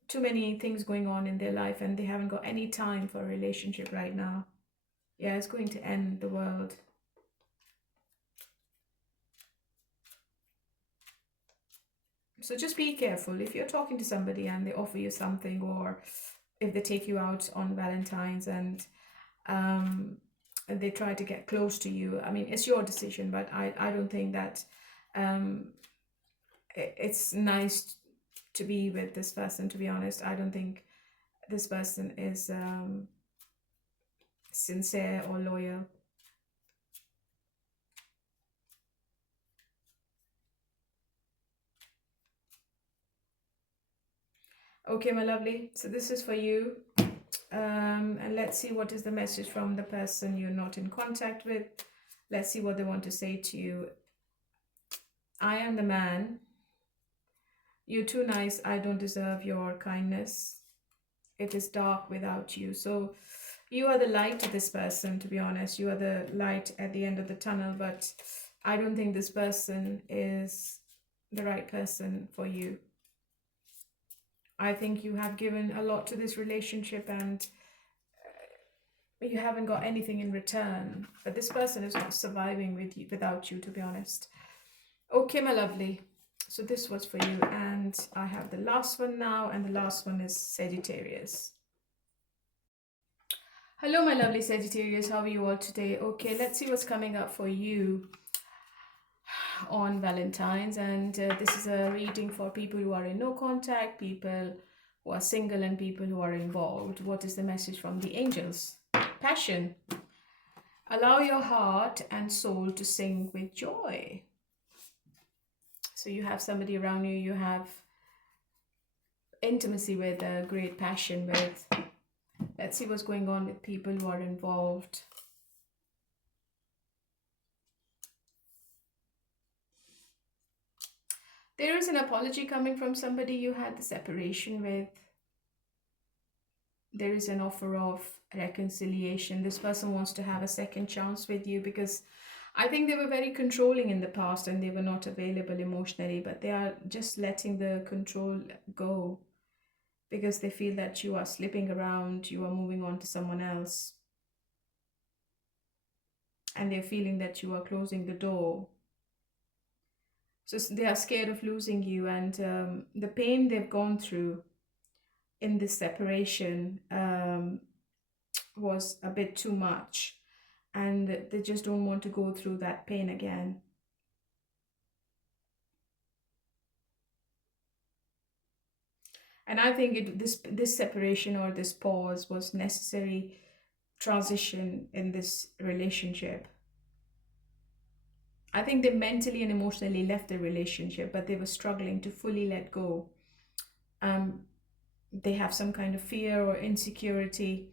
too many things going on in their life and they haven't got any time for a relationship right now. Yeah, it's going to end the world. So just be careful. If you're talking to somebody and they offer you something, or if they take you out on Valentine's and they try to get close to you, I mean, it's your decision, but I don't think that it's nice to be with this person, to be honest. I don't think this person is sincere or loyal. Okay, my lovely, so this is for you. And let's see what is the message from the person you're not in contact with. Let's see what they want to say to you. I am the man. You're too nice. I don't deserve your kindness. It is dark without you. So you are the light to this person, to be honest. You are the light at the end of the tunnel, but I don't think this person is the right person for you. I think you have given a lot to this relationship and you haven't got anything in return. But this person is not surviving with you, without you, to be honest. Okay, my lovely. So this was for you. And I have the last one now. And the last one is Sagittarius. Hello, my lovely Sagittarius. How are you all today? Okay, let's see what's coming up for you on Valentine's. And this is a reading for people who are in no contact, people who are single, and people who are involved. What is the message from the angels? Passion. Allow your heart and soul to sing with joy. So you have somebody around you, you have intimacy with, a great passion with. Let's see what's going on with people who are involved. There is an apology coming from somebody you had the separation with. There is an offer of reconciliation. This person wants to have a second chance with you because I think they were very controlling in the past and they were not available emotionally, but they are just letting the control go because they feel that you are slipping around, you are moving on to someone else. And they're feeling that you are closing the door. So they are scared of losing you, and the pain they've gone through in this separation was a bit too much, and they just don't want to go through that pain again. And I think this separation or this pause was necessary transition in this relationship. I think they mentally and emotionally left the relationship, but they were struggling to fully let go. Um, they have some kind of fear or insecurity,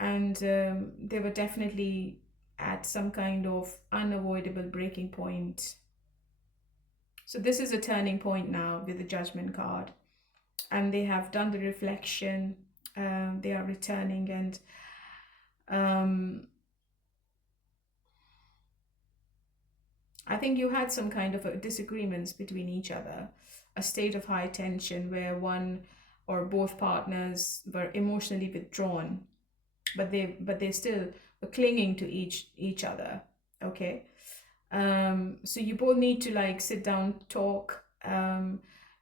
and they were definitely at some kind of unavoidable breaking point. So this is a turning point now with the Judgment card, and they have done the reflection. They are returning, and I think you had some kind of a disagreements between each other, a state of high tension where one or both partners were emotionally withdrawn, but they still were clinging to each other. Okay. So you both need to like sit down, talk.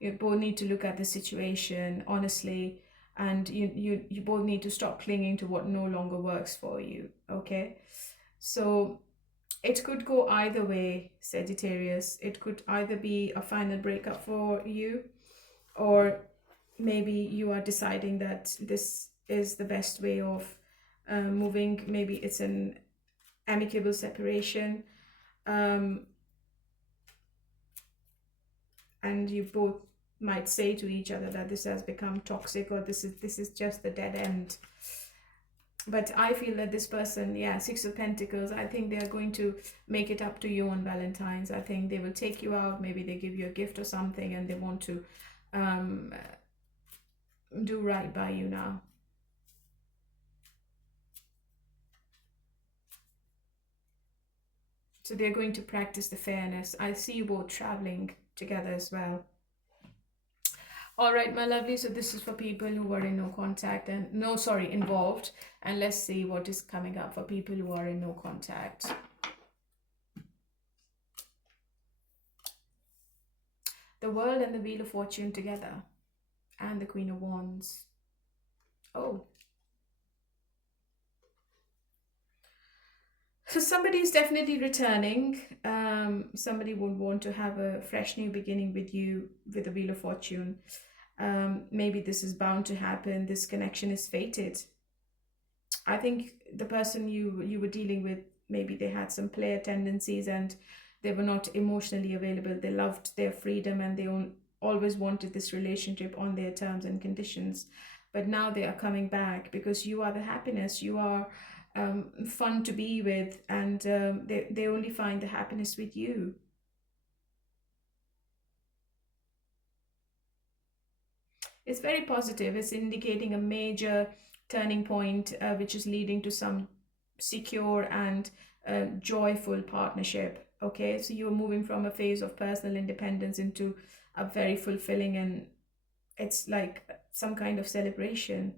You both need to look at the situation honestly, and you both need to stop clinging to what no longer works for you. Okay. So it could go either way, Sagittarius. It could either be a final breakup for you, or maybe you are deciding that this is the best way of moving. Maybe it's an amicable separation, and you both might say to each other that this has become toxic, or this is just the dead end. But I feel that this person, yeah, Six of Pentacles, I think they are going to make it up to you on Valentine's. I think they will take you out, maybe they give you a gift or something, and they want to do right by you now. So they're going to practice the fairness. I see you both traveling together as well. All right, my lovely. So this is for people who are in no contact and involved. And let's see what is coming up for people who are in no contact. The World and the Wheel of Fortune together, and the Queen of Wands. Oh. So somebody is definitely returning. Somebody would want to have a fresh new beginning with you with the Wheel of Fortune. Maybe this is bound to happen. This connection is fated. I think the person you were dealing with, maybe they had some player tendencies and they were not emotionally available. They loved their freedom and they always wanted this relationship on their terms and conditions. But now they are coming back because you are the happiness. You are fun to be with, and they only find the happiness with you. It's very positive. It's indicating a major turning point, which is leading to some secure and joyful partnership. Okay, so you're moving from a phase of personal independence into a very fulfilling, and it's like some kind of celebration.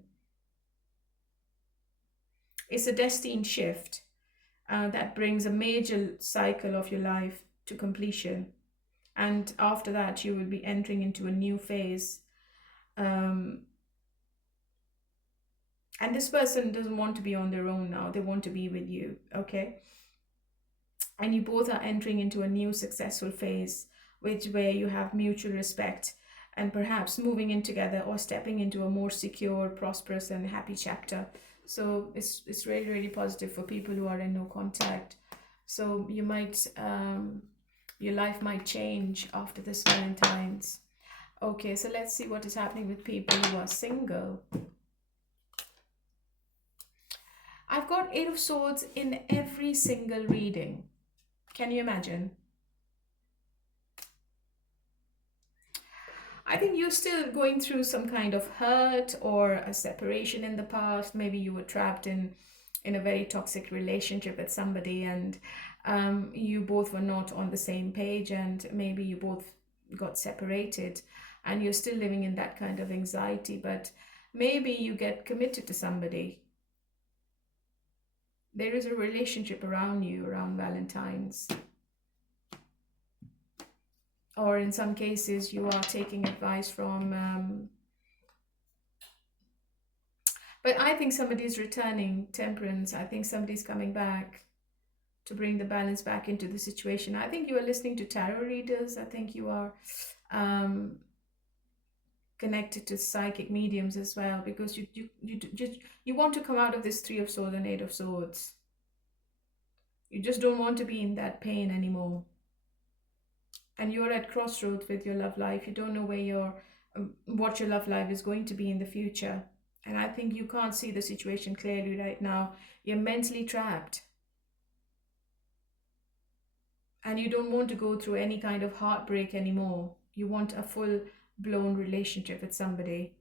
It's a destined shift that brings a major cycle of your life to completion. And after that, you will be entering into a new phase. And this person doesn't want to be on their own now. They want to be with you, okay? And you both are entering into a new successful phase, where you have mutual respect and perhaps moving in together or stepping into a more secure, prosperous, and happy chapter. So it's really, really positive for people who are in no contact. So you might, your life might change after this Valentine's. Okay, so let's see what is happening with people who are single. I've got Eight of Swords in every single reading. Can you imagine? I think you're still going through some kind of hurt or a separation in the past. Maybe you were trapped in a very toxic relationship with somebody, and you both were not on the same page, and maybe you both got separated, and you're still living in that kind of anxiety. But maybe you get committed to somebody. There is a relationship around you around Valentine's. Or in some cases, you are taking advice from But I think somebody's returning. Temperance. I think somebody's coming back to bring the balance back into the situation. I think you are listening to tarot readers. I think you are um, connected to psychic mediums as well, because you want to come out of this Three of Swords and Eight of Swords. You just don't want to be in that pain anymore. And you're at crossroads with your love life. You don't know where what your love life is going to be in the future. And I think you can't see the situation clearly right now. You're mentally trapped. And you don't want to go through any kind of heartbreak anymore. You want a full-blown relationship with somebody.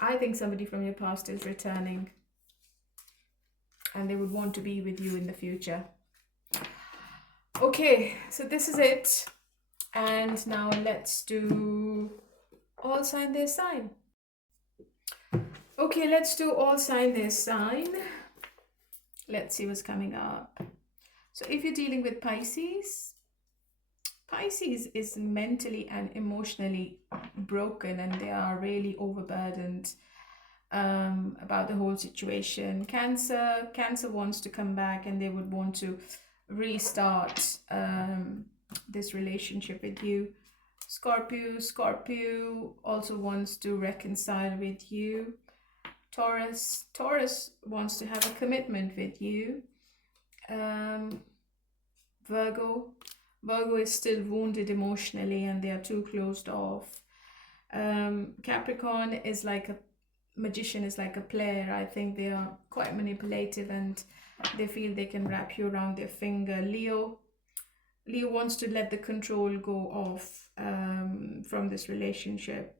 I think somebody from your past is returning. And they would want to be with you in the future. Okay, so this is it. And now let's do all sign their sign. Okay, let's do all sign their sign. Let's see what's coming up. So if you're dealing with Pisces, Pisces is mentally and emotionally broken, and they are really overburdened about the whole situation. Cancer wants to come back, and they would want to restart this relationship with you. Scorpio also wants to reconcile with you. Taurus wants to have a commitment with you. Virgo is still wounded emotionally, and they are too closed off. Capricorn is like a magician, is like a player. I think they are quite manipulative, and they feel they can wrap you around their finger. Leo wants to let the control go off from this relationship.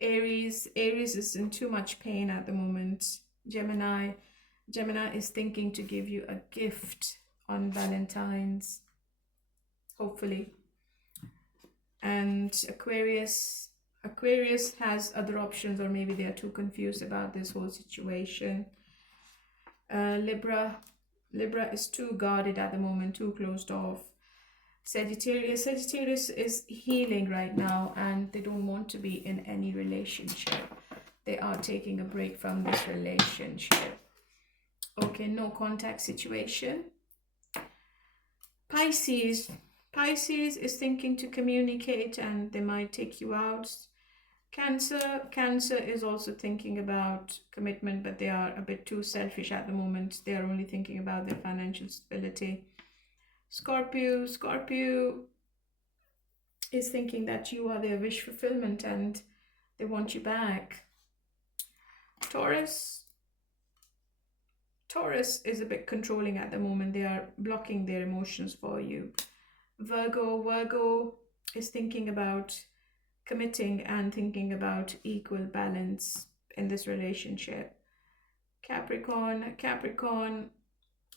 Aries is in too much pain at the moment. Gemini is thinking to give you a gift on Valentines, hopefully. And Aquarius has other options, or maybe they are too confused about this whole situation. Libra is too guarded at the moment, too closed off. Sagittarius is healing right now, and they don't want to be in any relationship. They are taking a break from this relationship. Okay, no contact situation. Pisces is thinking to communicate, and they might take you out. Cancer is also thinking about commitment, but they are a bit too selfish at the moment. They are only thinking about their financial stability. Scorpio is thinking that you are their wish fulfillment, and they want you back. Taurus is a bit controlling at the moment. They are blocking their emotions for you. Virgo is thinking about committing and thinking about equal balance in this relationship. Capricorn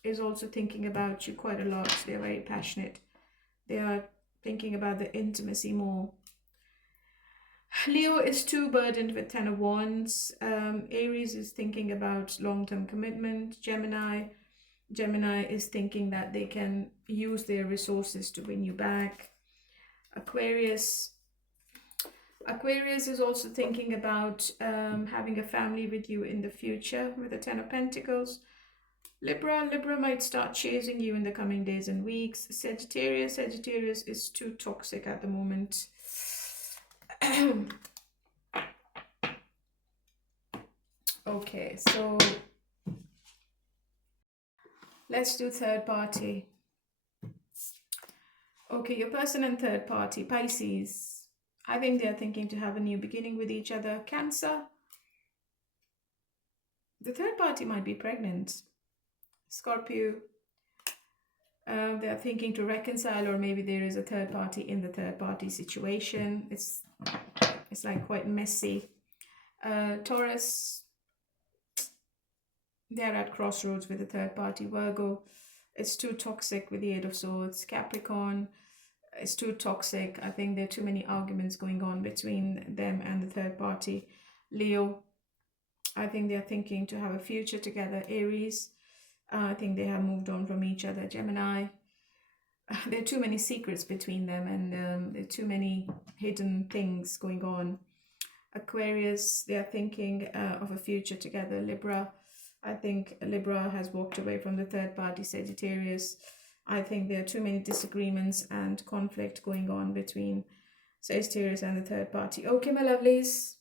is also thinking about you quite a lot. They're very passionate. They are thinking about the intimacy more. Leo is too burdened with 10 of Wands. Aries is thinking about long-term commitment. Gemini is thinking that they can use their resources to win you back. Aquarius is also thinking about having a family with you in the future with the 10 of Pentacles. Libra might start chasing you in the coming days and weeks. Sagittarius is too toxic at the moment. Okay, so let's do third party. Okay, your person and third party. Pisces, I think they're thinking to have a new beginning with each other. Cancer, the third party might be pregnant. Scorpio, they're thinking to reconcile, or maybe there is a third party in the third party situation. It's like quite messy. Taurus, they're at crossroads with the third party. Virgo, it's too toxic with the Eight of Swords. Capricorn, it's too toxic. I think there are too many arguments going on between them and the third party. Leo, I think they're thinking to have a future together. Aries, I think they have moved on from each other. Gemini, there are too many secrets between them, and there are too many hidden things going on. Aquarius, they are thinking of a future together. Libra, I think Libra has walked away from the third party. Sagittarius, I think there are too many disagreements and conflict going on between Sagittarius and the third party. Okay, my lovelies,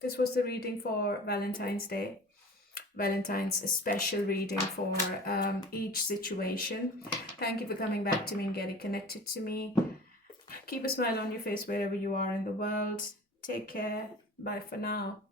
this was the reading for Valentine's Day. Valentine's special reading for each situation. Thank you for coming back to me and getting connected to me. Keep a smile on your face wherever you are in the world. Take care. Bye for now.